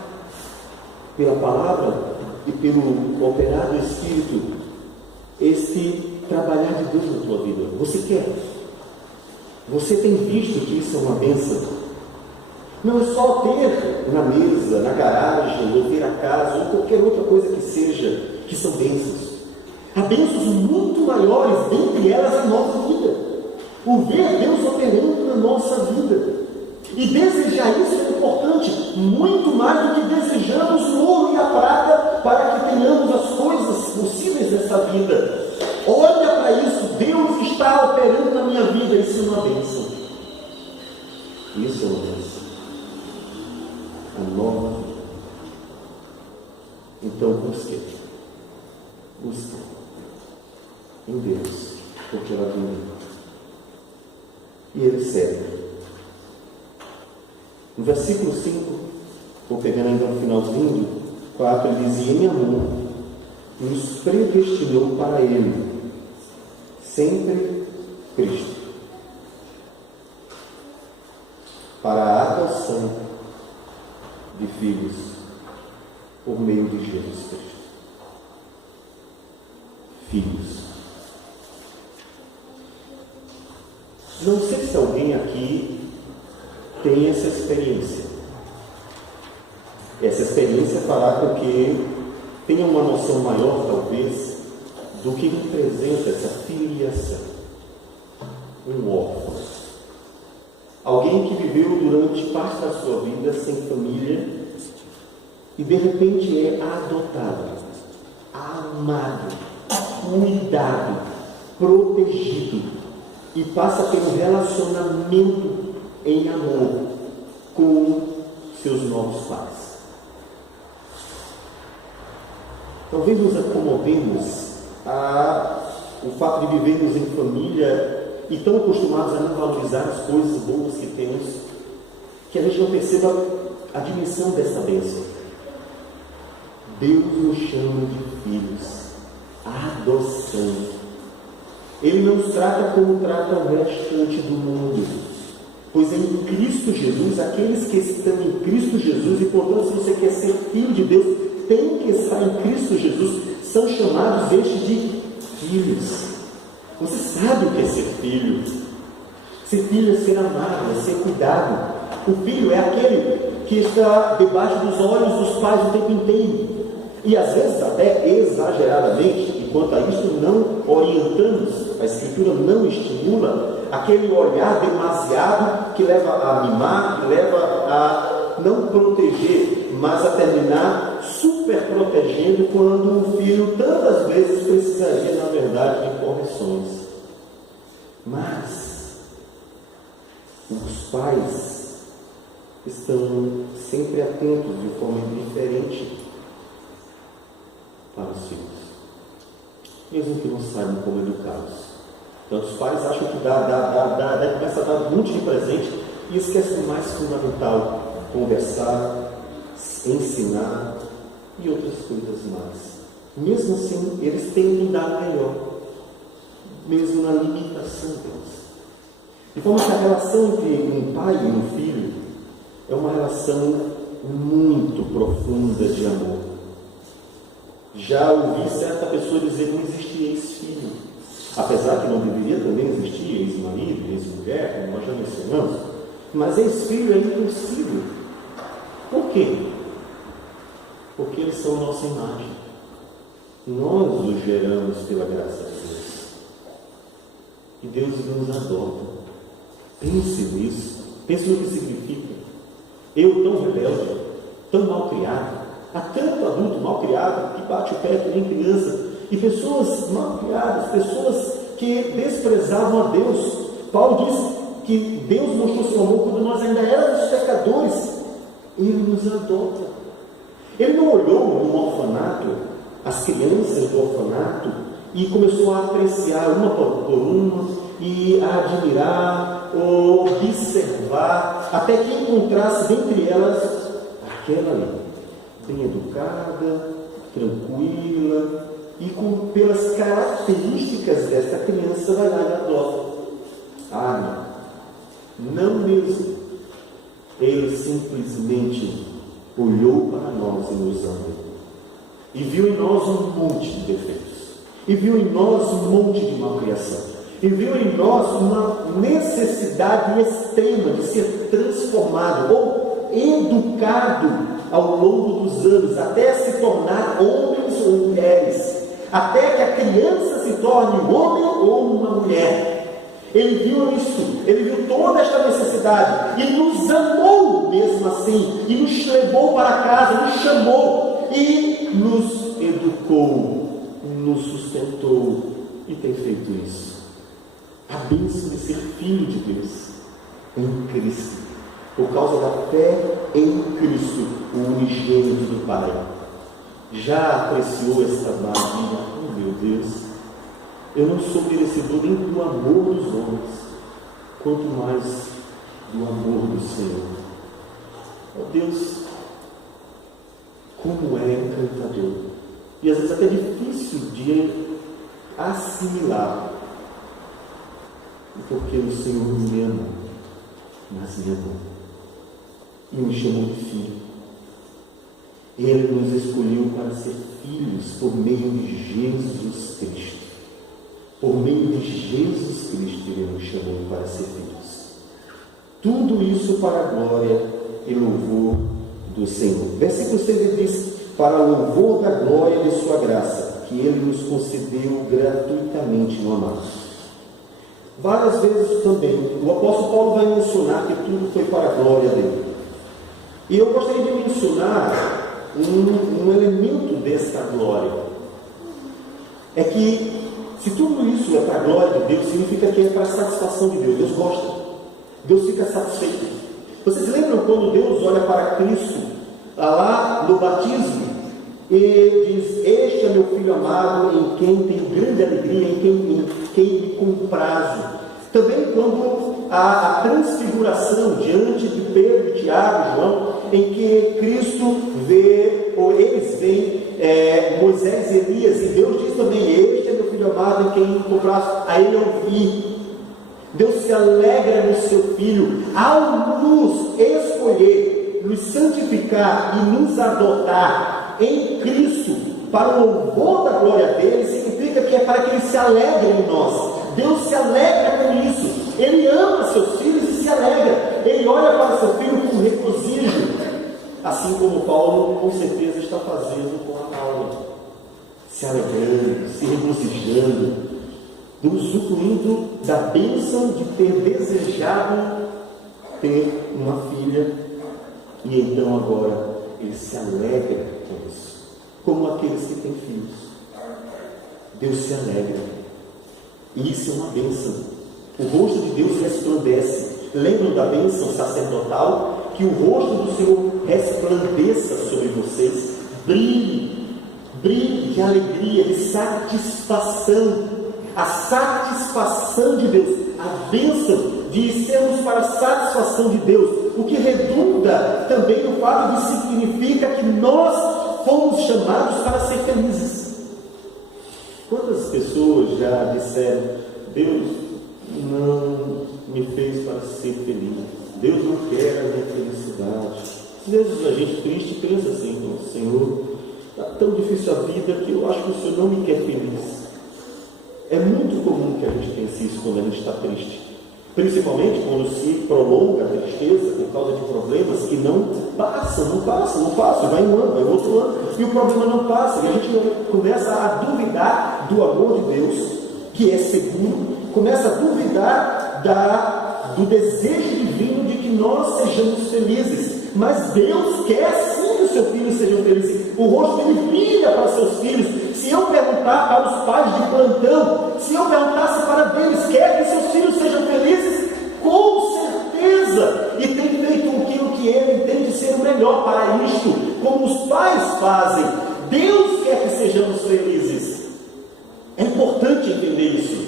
pela palavra e pelo operar do Espírito esse trabalhar de Deus na tua vida. Você quer? Você tem visto que isso é uma bênção? Não é só ter na mesa, na garagem, ou ter a casa, ou qualquer outra coisa que seja, que são bênçãos. Há bênçãos muito maiores, dentre elas a nossa vida. O ver Deus operando na nossa vida. E desejar isso é importante, muito mais do que desejamos o ouro e a prata para que tenhamos as coisas possíveis dessa vida. Olha para isso, Deus está operando na minha vida, isso é uma bênção. Isso é uma bênção. A nova vida. Então busque em Deus, porque ela vem. E Ele serve. No versículo 5, vou pegando ainda no finalzinho, 4, ele diz: em amor, nos predestinou para Ele, sempre Cristo, para a adoção filhos por meio de Jesus Cristo. Filhos. Não sei se alguém aqui tem essa experiência. Essa experiência fará com que tenha uma noção maior, talvez, do que representa essa filiação. Um órfão. Alguém que viveu durante parte da sua vida sem família e de repente é adotado, amado, cuidado, protegido e passa a ter um relacionamento em amor com seus novos pais. Talvez nos acomodemos o fato de vivermos em família e tão acostumados a não valorizar as coisas boas que temos, que a gente não perceba a dimensão dessa bênção. Deus nos chama de filhos, adoção. Ele não nos trata como trata o restante do mundo, pois em Cristo Jesus, aqueles que estão em Cristo Jesus, e portanto, se você quer ser filho de Deus, tem que estar em Cristo Jesus, são chamados estes de filhos. Você sabe o que é ser filho. Ser filho é ser amado, é ser cuidado. O filho é aquele que está debaixo dos olhos dos pais o tempo inteiro. E às vezes até exageradamente, e quanto a isso não orientamos, a Escritura não estimula aquele olhar demasiado que leva a mimar, que leva a não proteger, mas a terminar super protegendo, quando o filho tantas vezes precisaria, na verdade, de correções. Mas os pais estão sempre atentos de forma diferente para os filhos, mesmo que não saibam como educá-los. Então os pais acham que começa a dar um monte de presente e esquece do mais fundamental: conversar, ensinar e outras coisas mais. Mesmo assim, eles tentam dar melhor, mesmo na limitação deles. De forma que a relação entre um pai e um filho é uma relação muito profunda de amor. Já ouvi certa pessoa dizer que não existia ex-filho, apesar que não deveria também existir ex-marido, ex-mulher, como nós já mencionamos, mas ex-filho é impossível. Por quê? Porque eles são nossa imagem. Nós os geramos pela graça de Deus. E Deus nos adota. Pense nisso. Pense no que significa. Eu tão rebelde, tão mal criado, há tanto adulto mal criado que bate o pé que nem criança, e pessoas mal criadas, pessoas que desprezavam a Deus. Paulo diz que Deus mostrou seu amor quando nós ainda éramos pecadores. Ele nos adota. Ele não olhou no orfanato, as crianças do orfanato, e começou a apreciar uma por uma, e a admirar, ou observar, até que encontrasse dentre elas aquela ali, bem educada, tranquila, e pelas características desta criança vai lá e adota. Não mesmo. Ele simplesmente olhou para nós e nos amou. E viu em nós um monte de defeitos. E viu em nós um monte de malcriação. E viu em nós uma necessidade extrema de ser transformado ou educado ao longo dos anos, até se tornar homens ou mulheres, até que a criança se torne um homem ou uma mulher. Ele viu isso, ele viu toda esta necessidade e nos amou mesmo assim, e nos levou para casa, nos chamou e nos educou, nos sustentou e tem feito isso. A bênção de ser filho de Deus em Cristo, por causa da fé em Cristo, o unigênito do Pai. Já apreciou esta maravilha? Oh, meu Deus! Eu não sou merecedor nem do amor dos homens, quanto mais do amor do Senhor. Oh Deus, como é encantador, e às vezes até difícil de assimilar, porque o Senhor me ama, mas me amou, e me chamou de filho. Ele nos escolheu para ser filhos por meio de Jesus Cristo. Por meio de Jesus Cristo, Ele nos chamou para ser filhos. Tudo isso para a glória e louvor do Senhor. Versículo 6 diz: para louvor da glória de sua graça, que Ele nos concedeu gratuitamente no amado. Várias vezes também, o apóstolo Paulo vai mencionar que tudo foi para a glória dele. E eu gostaria de mencionar um elemento desta glória. É que, se tudo isso é para a glória de Deus, significa que é para a satisfação de Deus. Deus gosta. Deus fica satisfeito. Vocês lembram quando Deus olha para Cristo, lá no batismo, e diz: este é meu filho amado, em quem tenho grande alegria, em quem me comprazo. Também quando a transfiguração diante de Pedro, Tiago e João, em que Cristo vê, ou eles veem Moisés e Elias, e Deus diz também: este é meu filho amado, em quem me comprazo, a ele ouvi. Deus se alegra no seu Filho, ao nos escolher, nos santificar e nos adotar em Cristo, para o louvor da glória dele, significa que é para que ele se alegre em nós. Deus se alegra com isso. Ele ama seus filhos e se alegra. Ele olha para seu filho com regozijo, assim como Paulo com certeza está fazendo com a Paula, se alegrando, se regozijando, usufruindo da bênção de ter desejado ter uma filha, e então agora ele se alegra com isso, como aqueles que têm filhos. Deus se alegra, e isso é uma bênção. O rosto de Deus resplandece. Lembram da bênção sacerdotal? Que o rosto do Senhor resplandeça sobre vocês, brilhe de alegria, de satisfação. A satisfação de Deus, a bênção de sermos para a satisfação de Deus, o que redunda também no fato de significa que nós fomos chamados para ser felizes. Quantas pessoas já disseram: Deus não me fez para ser feliz, Deus não quer a minha felicidade. Às vezes a gente triste pensa assim: Senhor, está tão difícil a vida que eu acho que o Senhor não me quer feliz. É muito comum que a gente pense isso quando a gente está triste, principalmente quando se prolonga a tristeza por causa de problemas que não passam, vai um ano, vai outro ano, e o problema não passa, e a gente começa a duvidar do amor de Deus, que é seguro, começa a duvidar do desejo divino de que nós sejamos felizes. Mas Deus quer sim que os seus filhos sejam felizes. O rosto dele brilha para seus filhos. Se eu perguntar para os pais de plantão, se eu perguntasse para eles: quer que seus filhos sejam felizes? Com certeza! E tem feito aquilo que ele entende ser o melhor para isto, como os pais fazem. Deus quer que sejamos felizes. É importante entender isso,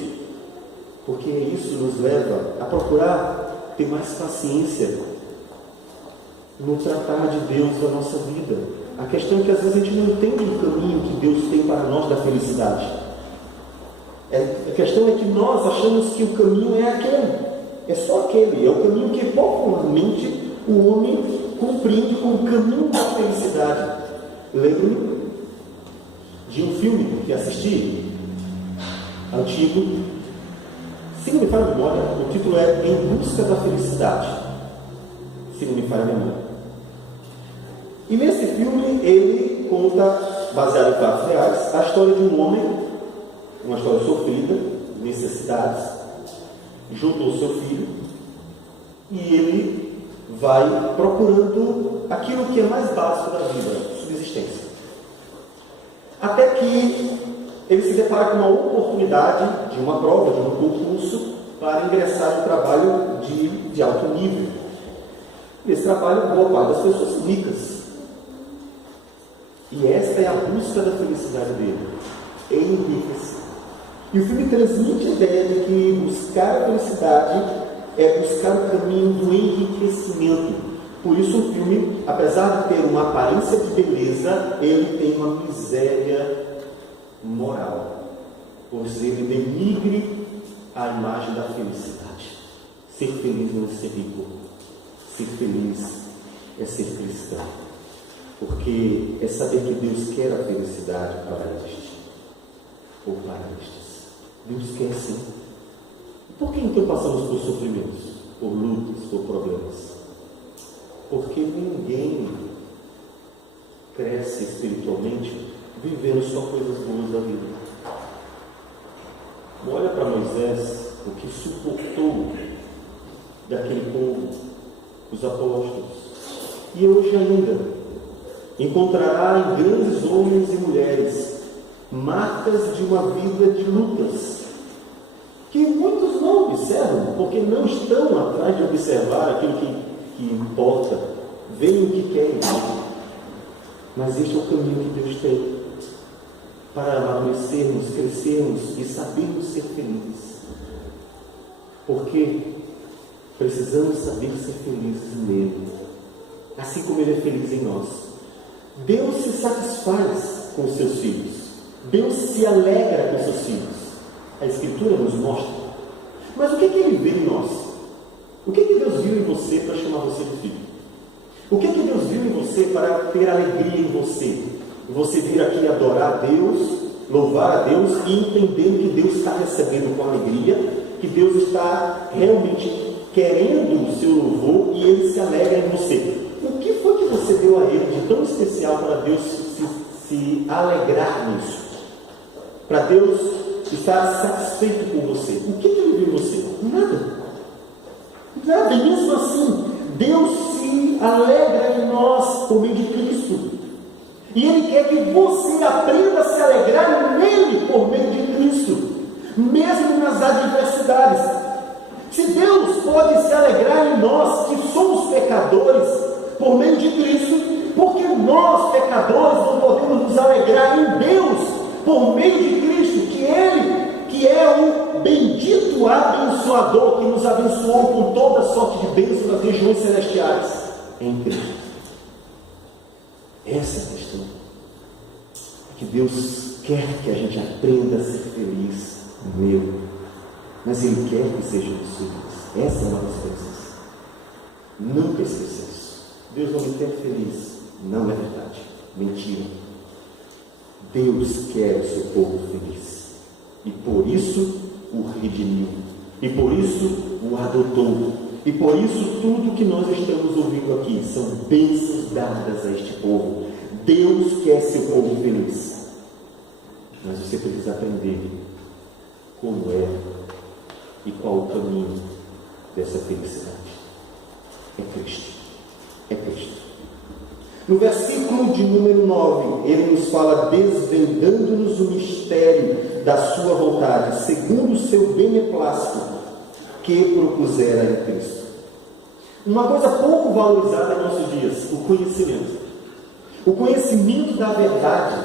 porque isso nos leva a procurar ter mais paciência no tratar de Deus da nossa vida. A questão é que às vezes a gente não entende o caminho que Deus tem para nós da felicidade. A questão é que nós achamos que o caminho é aquele, é só aquele, é o caminho que popularmente o homem compreende como o caminho da felicidade. Lembro-me de um filme que assisti, antigo, se não me falha a memória, o título é Em Busca da Felicidade, se não me falha a memória. E nesse filme ele conta, baseado em fatos reais, a história de um homem, uma história sofrida, necessidades, junto ao seu filho, e ele vai procurando aquilo que é mais básico da vida, subsistência. Até que ele se depara com uma oportunidade de uma prova, de um concurso, para ingressar em um trabalho de alto nível. Nesse trabalho, boa parte das pessoas são ricas. E esta é a busca da felicidade dele, enriquecer. E o filme transmite a ideia de que buscar a felicidade é buscar o caminho do enriquecimento. Por isso o filme, apesar de ter uma aparência de beleza, ele tem uma miséria moral, pois ele denigre a imagem da felicidade. Ser feliz não é ser rico, ser feliz é ser cristão. Porque é saber que Deus quer a felicidade para este ou para estes. Deus quer sim. Por que então passamos por sofrimentos, por lutas, por problemas? Porque ninguém cresce espiritualmente vivendo só coisas boas da vida. Olha para Moisés, o que suportou daquele povo, os apóstolos. E hoje ainda encontrará em grandes homens e mulheres marcas de uma vida de lutas, que muitos não observam, porque não estão atrás de observar aquilo que importa, veem o que querem. Mas este é o caminho que Deus tem para amadurecermos, crescermos e sabermos ser felizes. Porque precisamos saber ser felizes nele, assim como ele é feliz em nós. Deus se satisfaz com os seus filhos. Deus se alegra com os seus filhos. A Escritura nos mostra. Mas o que ele vê em nós? O que Deus viu em você para chamar você de filho? O que Deus viu em você para ter alegria em você? Você vir aqui adorar a Deus, louvar a Deus e entendendo que Deus está recebendo com alegria, que Deus está realmente querendo o seu louvor e Ele se alegra em você. O que foi que você deu a Ele de tão especial para Deus se alegrar nisso? Para Deus estar satisfeito com você? O que Ele viu em você? Nada. Nada. E mesmo assim, Deus se alegra em nós por meio de Cristo. E Ele quer que você aprenda a se alegrar nele por meio de Cristo, mesmo nas adversidades. Se Deus pode se alegrar em nós, que somos pecadores, por meio de Cristo, porque nós, pecadores, não podemos nos alegrar em Deus, por meio de Cristo, que Ele, que é o bendito abençoador, que nos abençoou com toda sorte de bênçãos nas regiões celestiais, em Cristo. Essa é a questão. É que Deus quer que a gente aprenda a ser feliz nele, mas Ele quer que sejamos felizes. Essa é uma das coisas. Nunca esqueça isso. Deus não me quer feliz. Não é verdade. Mentira. Deus quer o seu povo feliz. E por isso o redimiu. E por isso o adotou. E por isso tudo que nós estamos ouvindo aqui são bênçãos dadas a este povo. Deus quer seu povo feliz. Mas você precisa aprender como é e qual o caminho dessa felicidade. É Cristo. É Cristo. No versículo de número 9, ele nos fala desvendando-nos o mistério da sua vontade, segundo o seu beneplácito, que propusera em Cristo. Uma coisa pouco valorizada em nossos dias, o conhecimento. O conhecimento da verdade.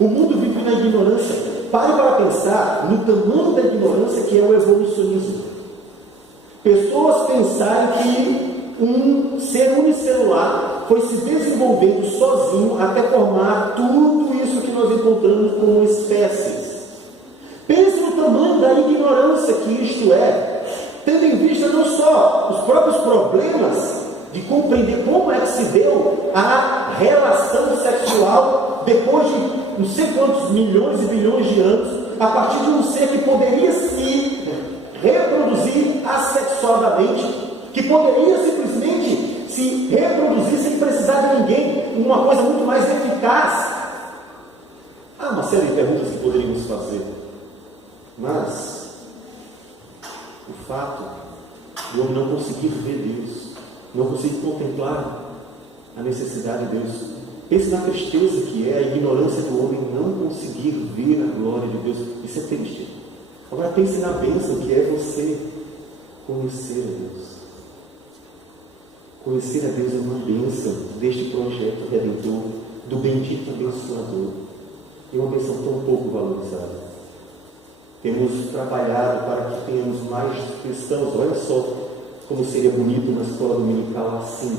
O mundo vive na ignorância. Pare para pensar no tamanho da ignorância que é o evolucionismo. Pessoas pensarem que um ser unicelular foi se desenvolvendo sozinho até formar tudo isso que nós encontramos como espécies. Pense no tamanho da ignorância que isto é, tendo em vista não só os próprios problemas de compreender como é que se deu a relação sexual depois de não sei quantos milhões e bilhões de anos, a partir de um ser que poderia se reproduzir assexuadamente, que poderia simplesmente se reproduzir sem precisar de ninguém, uma coisa muito mais eficaz. Há uma série de perguntas que poderíamos fazer, mas o fato de eu não conseguir ver Deus, não conseguir contemplar a necessidade de Deus, pense na tristeza que é a ignorância do homem não conseguir ver a glória de Deus. Isso é triste. Agora pense na bênção que é você conhecer a Deus. Conhecer a Deus é uma bênção deste projeto redentor, do bendito abençoador. É uma bênção tão pouco valorizada. Temos trabalhado para que tenhamos mais cristãos. Olha só como seria bonito uma escola dominical assim.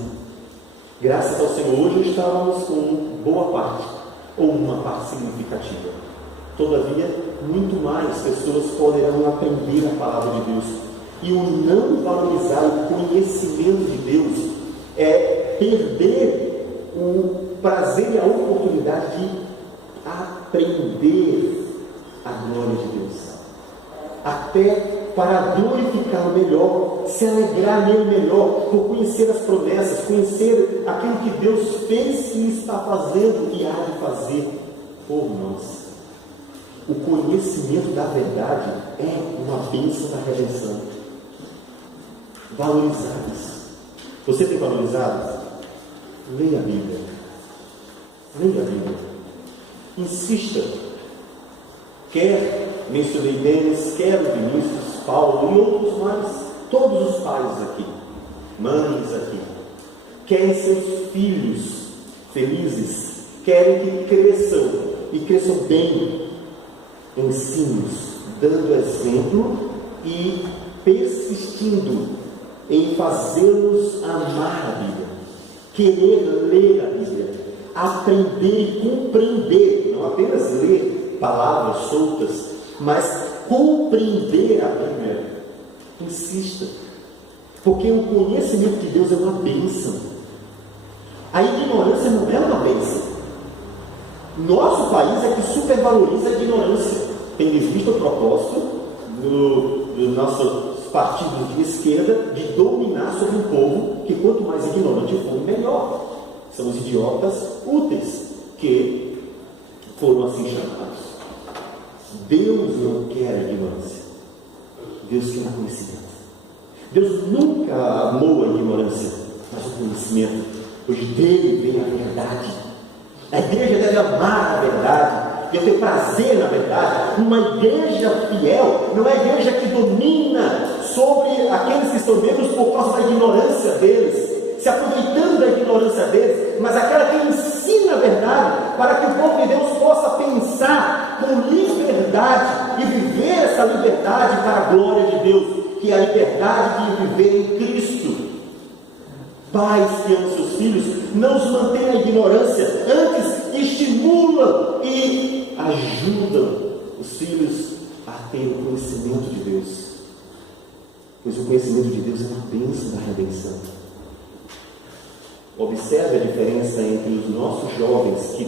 Graças ao Senhor, hoje estávamos com boa parte, ou uma parte significativa. Todavia, muito mais pessoas poderão aprender a palavra de Deus. E o não valorizar o conhecimento de Deus é perder o prazer e a oportunidade de aprender a glória de Deus, até para glorificá-lo melhor, se alegrar nele melhor, por conhecer as promessas, conhecer aquilo que Deus fez e está fazendo e há de fazer por nós. O conhecimento da verdade é uma bênção da redenção. Valorizar isso. Você tem valorizado? Leia a Bíblia. Leia a Bíblia. Insista. Quer mencionei Denis, quer Vinícius, Paulo e outros mais. Todos os pais aqui, mães aqui, querem seus filhos felizes, querem que cresçam e cresçam bem. Ensine-os, dando exemplo e persistindo em fazê-los amar a Bíblia, querer ler a Bíblia, aprender e compreender, não apenas ler palavras soltas, mas compreender a Bíblia. Insista, porque o conhecimento de Deus é uma bênção. A ignorância não é uma bênção. Nosso país é que supervaloriza a ignorância. Tem visto o propósito dos nossos partidos de esquerda de dominar sobre um povo que quanto mais ignorante for, melhor. São os idiotas úteis que foram assim chamados. Deus não quer a ignorância. Deus quer o conhecimento. Deus nunca amou a ignorância, mas o conhecimento, pois dele vem a verdade. A igreja deve amar a verdade, deve ter prazer na verdade. Uma igreja fiel não é a igreja que domina sobre aqueles que estão membros por causa da ignorância deles, se aproveitando da ignorância deles, mas aquela que ensina a verdade, para que o povo de Deus possa pensar com liberdade e viver essa liberdade para a glória de Deus, que é a liberdade de viver em Cristo. Pais que amam seus filhos, não os mantêm na ignorância, antes estimulam e ajudam os filhos a ter o conhecimento de Deus, pois o conhecimento de Deus é uma bênção da redenção. Observe a diferença entre os nossos jovens que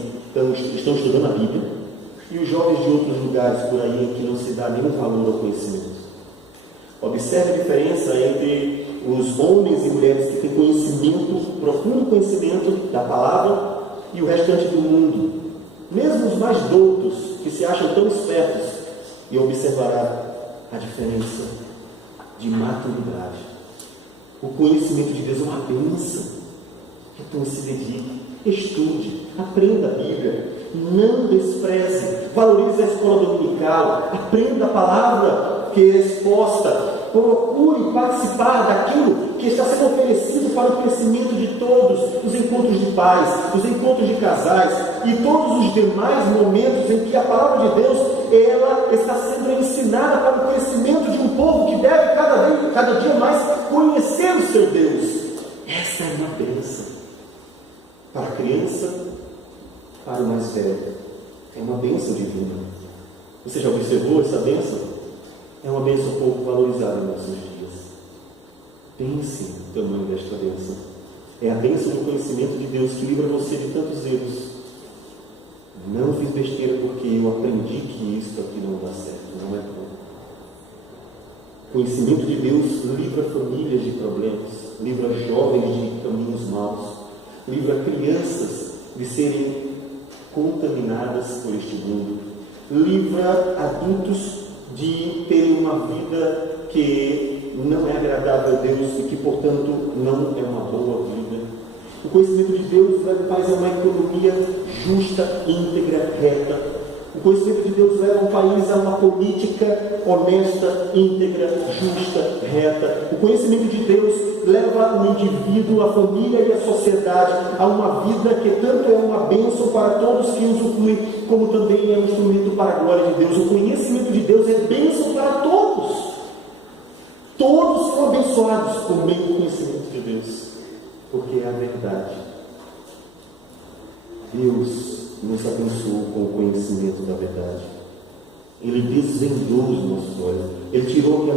estão estudando a Bíblia e os jovens de outros lugares por aí em que não se dá nenhum valor ao conhecimento. Observe a diferença entre os homens e mulheres que têm conhecimento, profundo conhecimento da palavra, e o restante do mundo, mesmo os mais doutos, que se acham tão espertos, e observará a diferença de maturidade. O conhecimento de Deus é uma bênção. Então se dedique, estude, aprenda a Bíblia, não despreze, valorize a escola dominical, aprenda a palavra que é exposta, procure participar daquilo que está sendo oferecido para o crescimento de todos, os encontros de pais, os encontros de casais e todos os demais momentos em que a palavra de Deus ela está sendo ensinada para o crescimento de um povo que deve cada dia mais conhecer o seu Deus. Essa é uma bênção para a criança, para o mais velho. É uma bênção divina. Você já observou essa bênção? É uma bênção pouco valorizada nos nossos dias. Pense no tamanho desta bênção. É a bênção do conhecimento de Deus que livra você de tantos erros. Não fiz besteira porque eu aprendi que isso aqui não dá certo, não é bom. O conhecimento de Deus livra famílias de problemas, livra jovens de caminhos maus, livra crianças de serem contaminadas por este mundo, livra adultos de terem uma vida que não é agradável a Deus e que, portanto, não é uma boa vida. O conhecimento de Deus leva o país a uma economia justa, íntegra, reta. O conhecimento de Deus leva o país a uma política honesta, íntegra, justa, reta. O conhecimento de Deus leva o indivíduo, a família e a sociedade a uma vida que tanto é uma bênção para todos que usufruem, como também é um instrumento para a glória de Deus. O conhecimento de Deus é bênção para todos. Todos são abençoados por meio do conhecimento de Deus, porque é a verdade. Deus nos abençoou com o conhecimento da verdade. Ele desvendou os nossos olhos. Ele tirou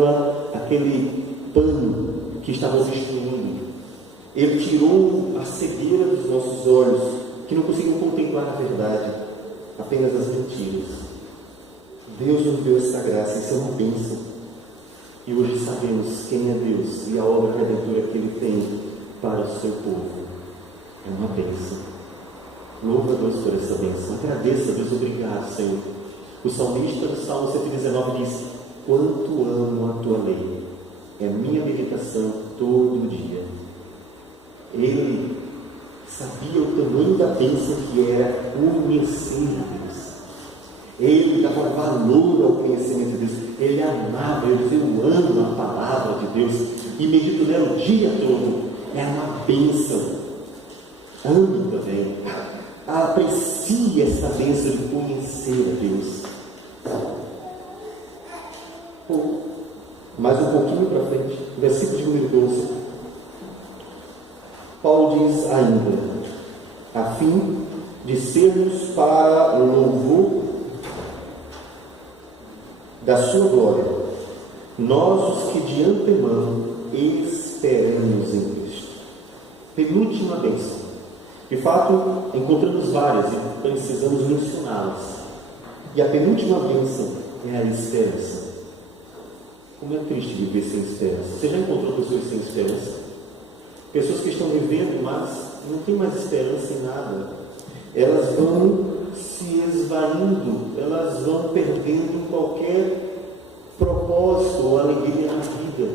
aquele pano que estava obstruindo. Ele tirou a cegueira dos nossos olhos que não conseguiam contemplar a verdade, apenas as mentiras. Deus nos deu essa graça, isso é uma bênção. E hoje sabemos quem é Deus e a obra redentora que Ele tem para o seu povo. É uma bênção. Louva a Deus por essa bênção. Agradeça a Deus, obrigado, Senhor. O salmista do Salmo 119 diz: quanto amo a tua lei, é minha meditação todo dia. Ele sabia o tamanho da bênção que era conhecer a Deus. Ele dava valor ao conhecimento de Deus. Ele amava, ele dizia: eu amo a palavra de Deus e medito nela o dia todo. É uma bênção. Ame também. Aprecie essa bênção de conhecer a Deus. Mais um pouquinho para frente, versículo de número 12. Paulo diz ainda: a fim de sermos para o louvor da sua glória, nós os que de antemão esperamos em Cristo. Penúltima bênção. De fato, encontramos várias e precisamos mencioná-las. E a penúltima bênção é a esperança. Como é triste viver sem esperança. Você já encontrou pessoas sem esperança? Pessoas que estão vivendo, mas não tem mais esperança em nada. Elas vão se esvaindo, elas vão perdendo qualquer propósito ou alegria na vida.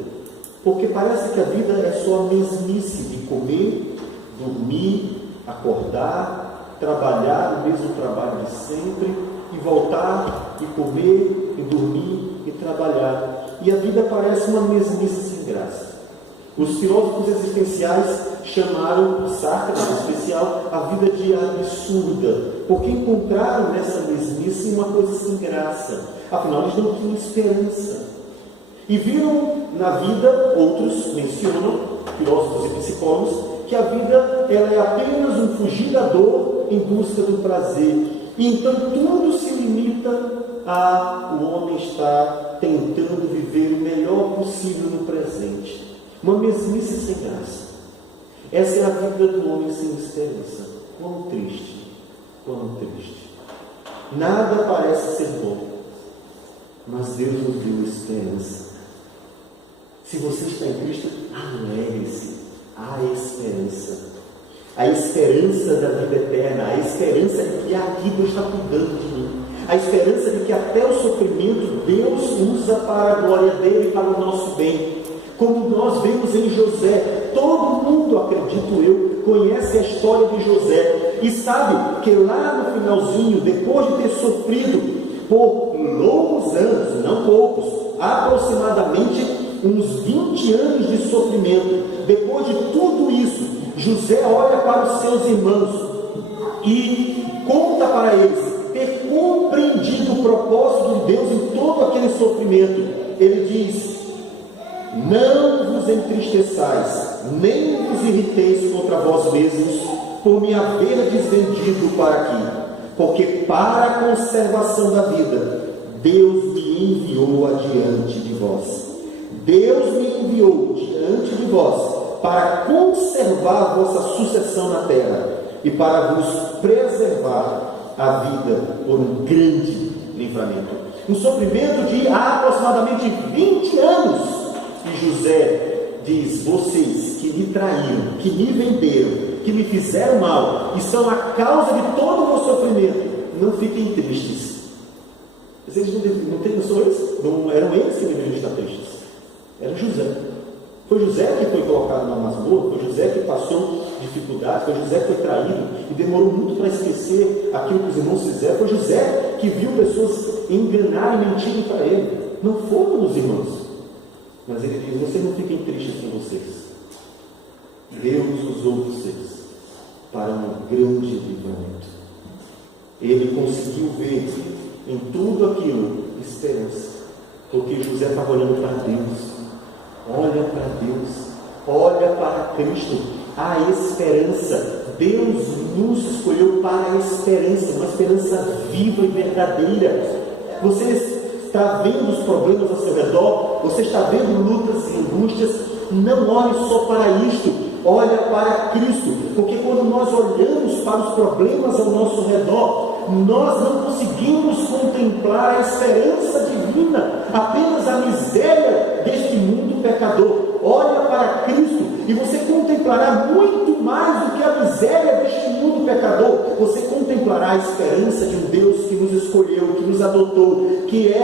Porque parece que a vida é só a mesmice de comer, dormir, acordar, trabalhar o mesmo trabalho de sempre, e voltar, e comer, e dormir, e trabalhar. E a vida parece uma mesmice sem graça. Os filósofos existenciais chamaram, Sartre em especial, a vida de absurda, porque encontraram nessa mesmice uma coisa sem graça. Afinal, eles não tinham esperança. E viram na vida, outros mencionam, filósofos e psicólogos, que a vida ela é apenas um fugir da dor em busca do prazer. E então tudo se limita a o homem estar tentando viver o melhor possível no presente. Uma mesmice sem graça. Essa é a vida do homem sem esperança. Quão triste, quão triste. Nada parece ser bom, mas Deus nos deu esperança. Se você está em Cristo, alegre-se. Há esperança. A esperança da vida eterna. A esperança de que aqui Deus está cuidando de mim. A esperança de que até o sofrimento Deus usa para a glória dele e para o nosso bem. Como nós vemos em José. Todo mundo, acredito eu, conhece a história de José. E sabe que lá no finalzinho, depois de ter sofrido por longos anos, não poucos, aproximadamente uns 20 anos de sofrimento, depois de tudo isso, José olha para os seus irmãos e conta para eles ter compreendido o propósito de Deus em todo aquele sofrimento. Ele diz: não vos entristeçais, nem vos irriteis contra vós mesmos, por me haverdes vendido para aqui, porque para a conservação da vida, Deus me enviou adiante de vós. Deus me enviou diante de vós para conservar a vossa sucessão na terra e para vos preservar a vida por um grande livramento. Um sofrimento de aproximadamente 20 anos. E José diz: vocês que me traíram, que me venderam, que me fizeram mal e são a causa de todo o meu sofrimento, não fiquem tristes. Vocês não têm noção? Não eram eles que deveriam estar tristes. Era José. Foi José que foi colocado na masmorra, foi José que passou dificuldades, foi José que foi traído e demorou muito para esquecer aquilo que os irmãos fizeram. Foi José que viu pessoas enganarem e mentirem para ele. Não foram os irmãos. Mas ele diz: vocês não fiquem tristes com vocês. Deus usou vocês para um grande livramento. Ele conseguiu ver em tudo aquilo esperança, porque José estava olhando para Deus. Olha para Deus, olha para Cristo, a esperança. Deus nos escolheu para a esperança, uma esperança viva e verdadeira. Você está vendo os problemas ao seu redor, você está vendo lutas e angústias, não olhe só para isto, olha para Cristo, porque quando nós olhamos para os problemas ao nosso redor, nós não conseguimos contemplar a esperança divina, apenas a miséria deste mundo pecador. Olha para Cristo e você contemplará muito mais do que a miséria deste mundo pecador. Você contemplará a esperança de um Deus que nos escolheu, que nos adotou, que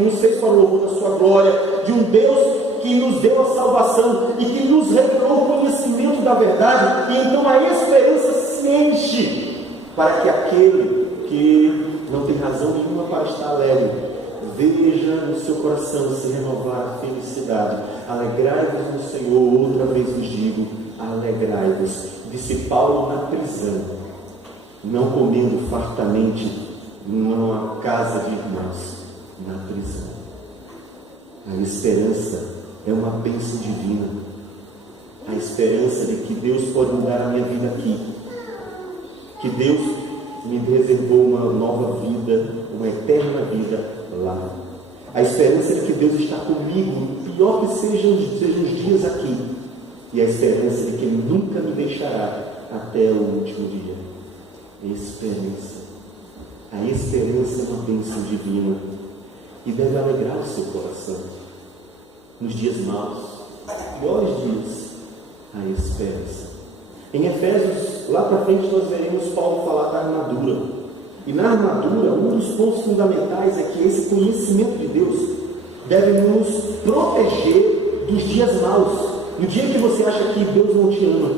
nos fez para o louvor da sua glória, de um Deus que nos deu a salvação e que nos revelou o conhecimento da verdade. E então a esperança se enche para que aquele que não tem razão nenhuma para estar alegre veja no seu coração se renovar a felicidade. Alegrai-vos no Senhor, outra vez vos digo, alegrai-vos. Disse Paulo na prisão, não comendo fartamente numa casa de irmãos, na prisão. A esperança é uma bênção divina. A esperança de que Deus pode mudar a minha vida aqui, que Deus me reservou uma nova vida, uma eterna vida lá. A esperança de que Deus está comigo, pior que sejam os dias aqui, e a esperança de que Ele nunca me deixará até o último dia. Esperança. A esperança é uma bênção divina e deve alegrar o seu coração. Nos dias maus, piores dias, a esperança. Em Efésios, lá para frente, nós veremos Paulo falar da armadura. E na armadura, um dos pontos fundamentais é que esse conhecimento de Deus deve nos proteger dos dias maus. No dia que você acha que Deus não te ama,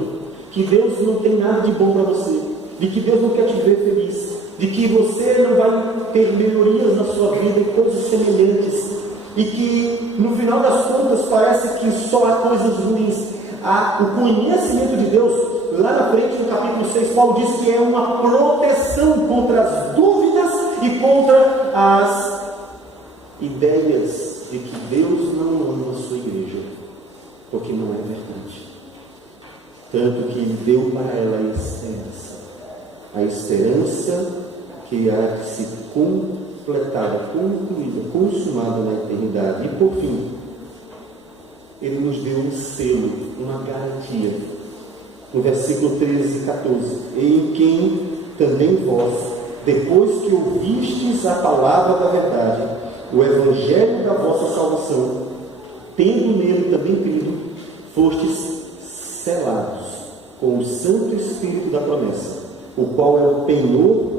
que Deus não tem nada de bom para você, de que Deus não quer te ver feliz, de que você não vai ter melhorias na sua vida e coisas semelhantes, e que no final das contas parece que só há coisas ruins. O conhecimento de Deus, lá na frente, no capítulo 6, Paulo diz que é uma proteção contra as dúvidas e contra as ideias de que Deus não ama a sua igreja, porque não é verdade. Tanto que Ele deu para ela a esperança que há de se completada, concluída, consumada na eternidade. E por fim, Ele nos deu um selo, uma garantia. No versículo 13 e 14: em quem também vós, depois que ouvistes a palavra da verdade, o evangelho da vossa salvação, tendo nele também crido, fostes selados com o Santo Espírito da promessa, o qual é o penhor,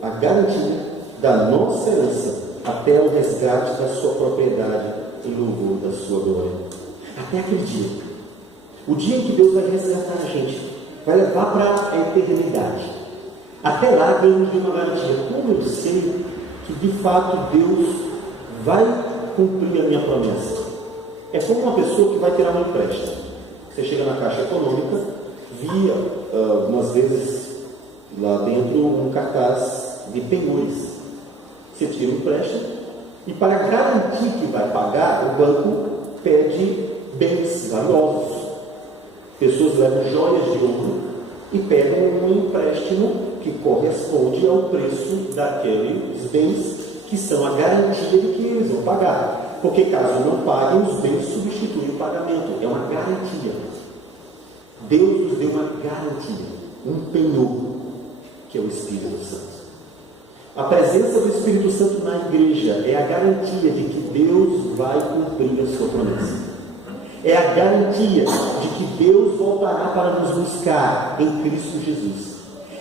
a garantia da nossa herança, até o resgate da sua propriedade em louvor da sua glória. Até aquele dia, o dia em que Deus vai resgatar a gente, vai levar para a eternidade. Até lá, Deus nos deu uma garantia. Como eu sei que de fato Deus vai cumprir a minha promessa? É como uma pessoa que vai tirar um empréstimo. Você chega na Caixa Econômica, via algumas vezes lá dentro um cartaz de penhores. Você tira um empréstimo e, para garantir que vai pagar, o banco pede bens valiosos. Pessoas levam joias de ouro e pegam um empréstimo que corresponde ao preço daqueles bens, que são a garantia de que eles vão pagar. Porque caso não paguem, os bens substituem o pagamento. É uma garantia. Deus nos deu uma garantia, um penhor, que é o Espírito Santo. A presença do Espírito Santo na igreja é a garantia de que Deus vai cumprir a sua promessa. É a garantia de que Deus voltará para nos buscar em Cristo Jesus.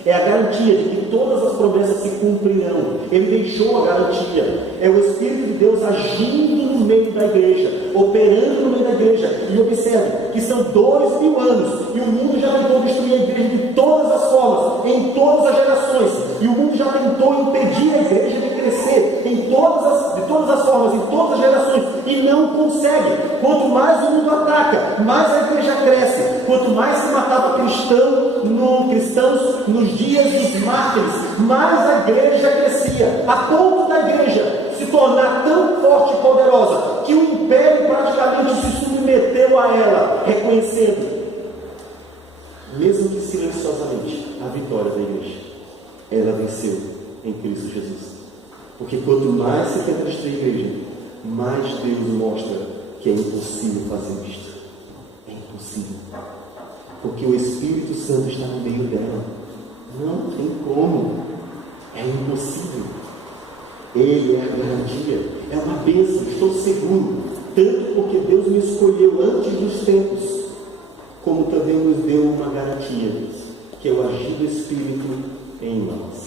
É a garantia de que todas as promessas se cumprirão. Ele deixou a garantia. É o Espírito de Deus agindo no meio da igreja, operando no meio da igreja. E observe que são 2000 anos e o mundo já tentou destruir a igreja de todas as formas, em todas as gerações. E o mundo já tentou impedir a igreja de crescer de todas as formas, em todas as gerações, e não consegue. Quanto mais o mundo ataca, mais a igreja cresce. Quanto mais se matava cristãos nos dias dos mártires, mais a igreja crescia, a ponto da igreja se tornar tão forte e poderosa que o império praticamente se submeteu a ela, reconhecendo, mesmo que silenciosamente, a vitória da igreja. Ela venceu em Cristo Jesus. Porque quanto mais se tenta destruir a igreja, mais Deus mostra que é impossível fazer isto. É impossível. porque o Espírito Santo está no meio dela. Não tem como, é impossível. Ele é a garantia, é uma bênção, estou seguro, tanto porque Deus me escolheu antes dos tempos, como também nos deu uma garantia, que é o agir do Espírito em nós,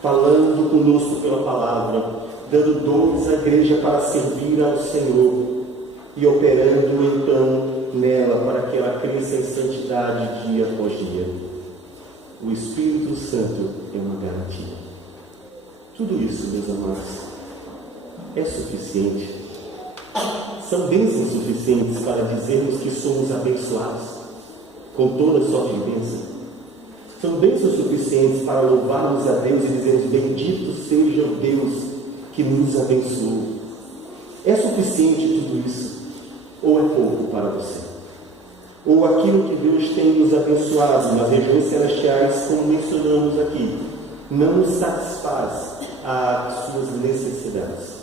falando conosco pela palavra, dando dons à igreja para servir ao Senhor e operando então nela para que ela cresça em santidade dia após dia. O Espírito Santo é uma garantia. Tudo isso, meus amados, é suficiente. São bênçãos suficientes para dizermos que somos abençoados com toda sorte de bênção. São bênçãos suficientes para louvarmos a Deus e dizermos: bendito seja o Deus que nos abençoou. É suficiente tudo isso? Ou é pouco para você? Ou aquilo que Deus tem nos abençoado nas regiões celestiais, como mencionamos aqui, não nos satisfaz as suas necessidades?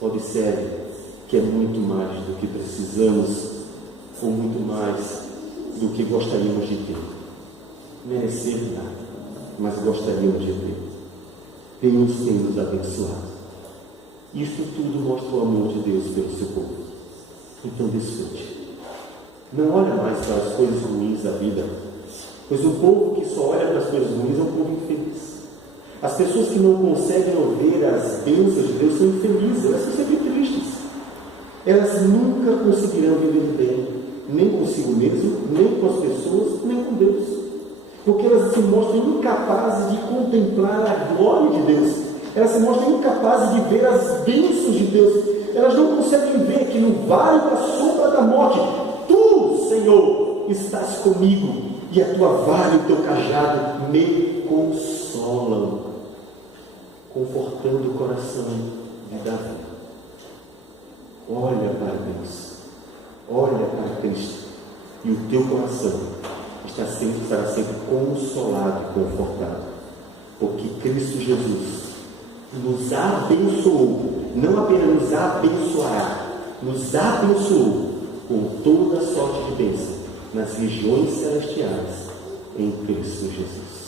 Observe que é muito mais do que precisamos, ou muito mais do que gostaríamos de ter. Merecer nada, mas gostaríamos de ter. Deus tem nos abençoado. Isso tudo mostra o amor de Deus pelo seu povo. Então desfrute. Não olha mais para as coisas ruins da vida, pois o povo que só olha para as coisas ruins é um povo infeliz. As pessoas que não conseguem ver as bênçãos de Deus são infelizes, elas são sempre tristes. Elas nunca conseguirão viver bem, nem consigo mesmo, nem com as pessoas, nem com Deus. Porque elas se mostram incapazes de contemplar a glória de Deus. Elas se mostram incapazes de ver as bênçãos de Deus. Elas não conseguem ver que no vale da sombra da morte, Tu, Senhor, estás comigo, e a Tua vara e o Teu cajado me consolam, confortando o coração de Davi. Olha para Deus, olha para Cristo, e o teu coração estará sempre consolado e confortado, porque Cristo Jesus nos abençoou, não apenas nos abençoará, nos abençoou com toda sorte de bênção nas regiões celestiais em Cristo Jesus.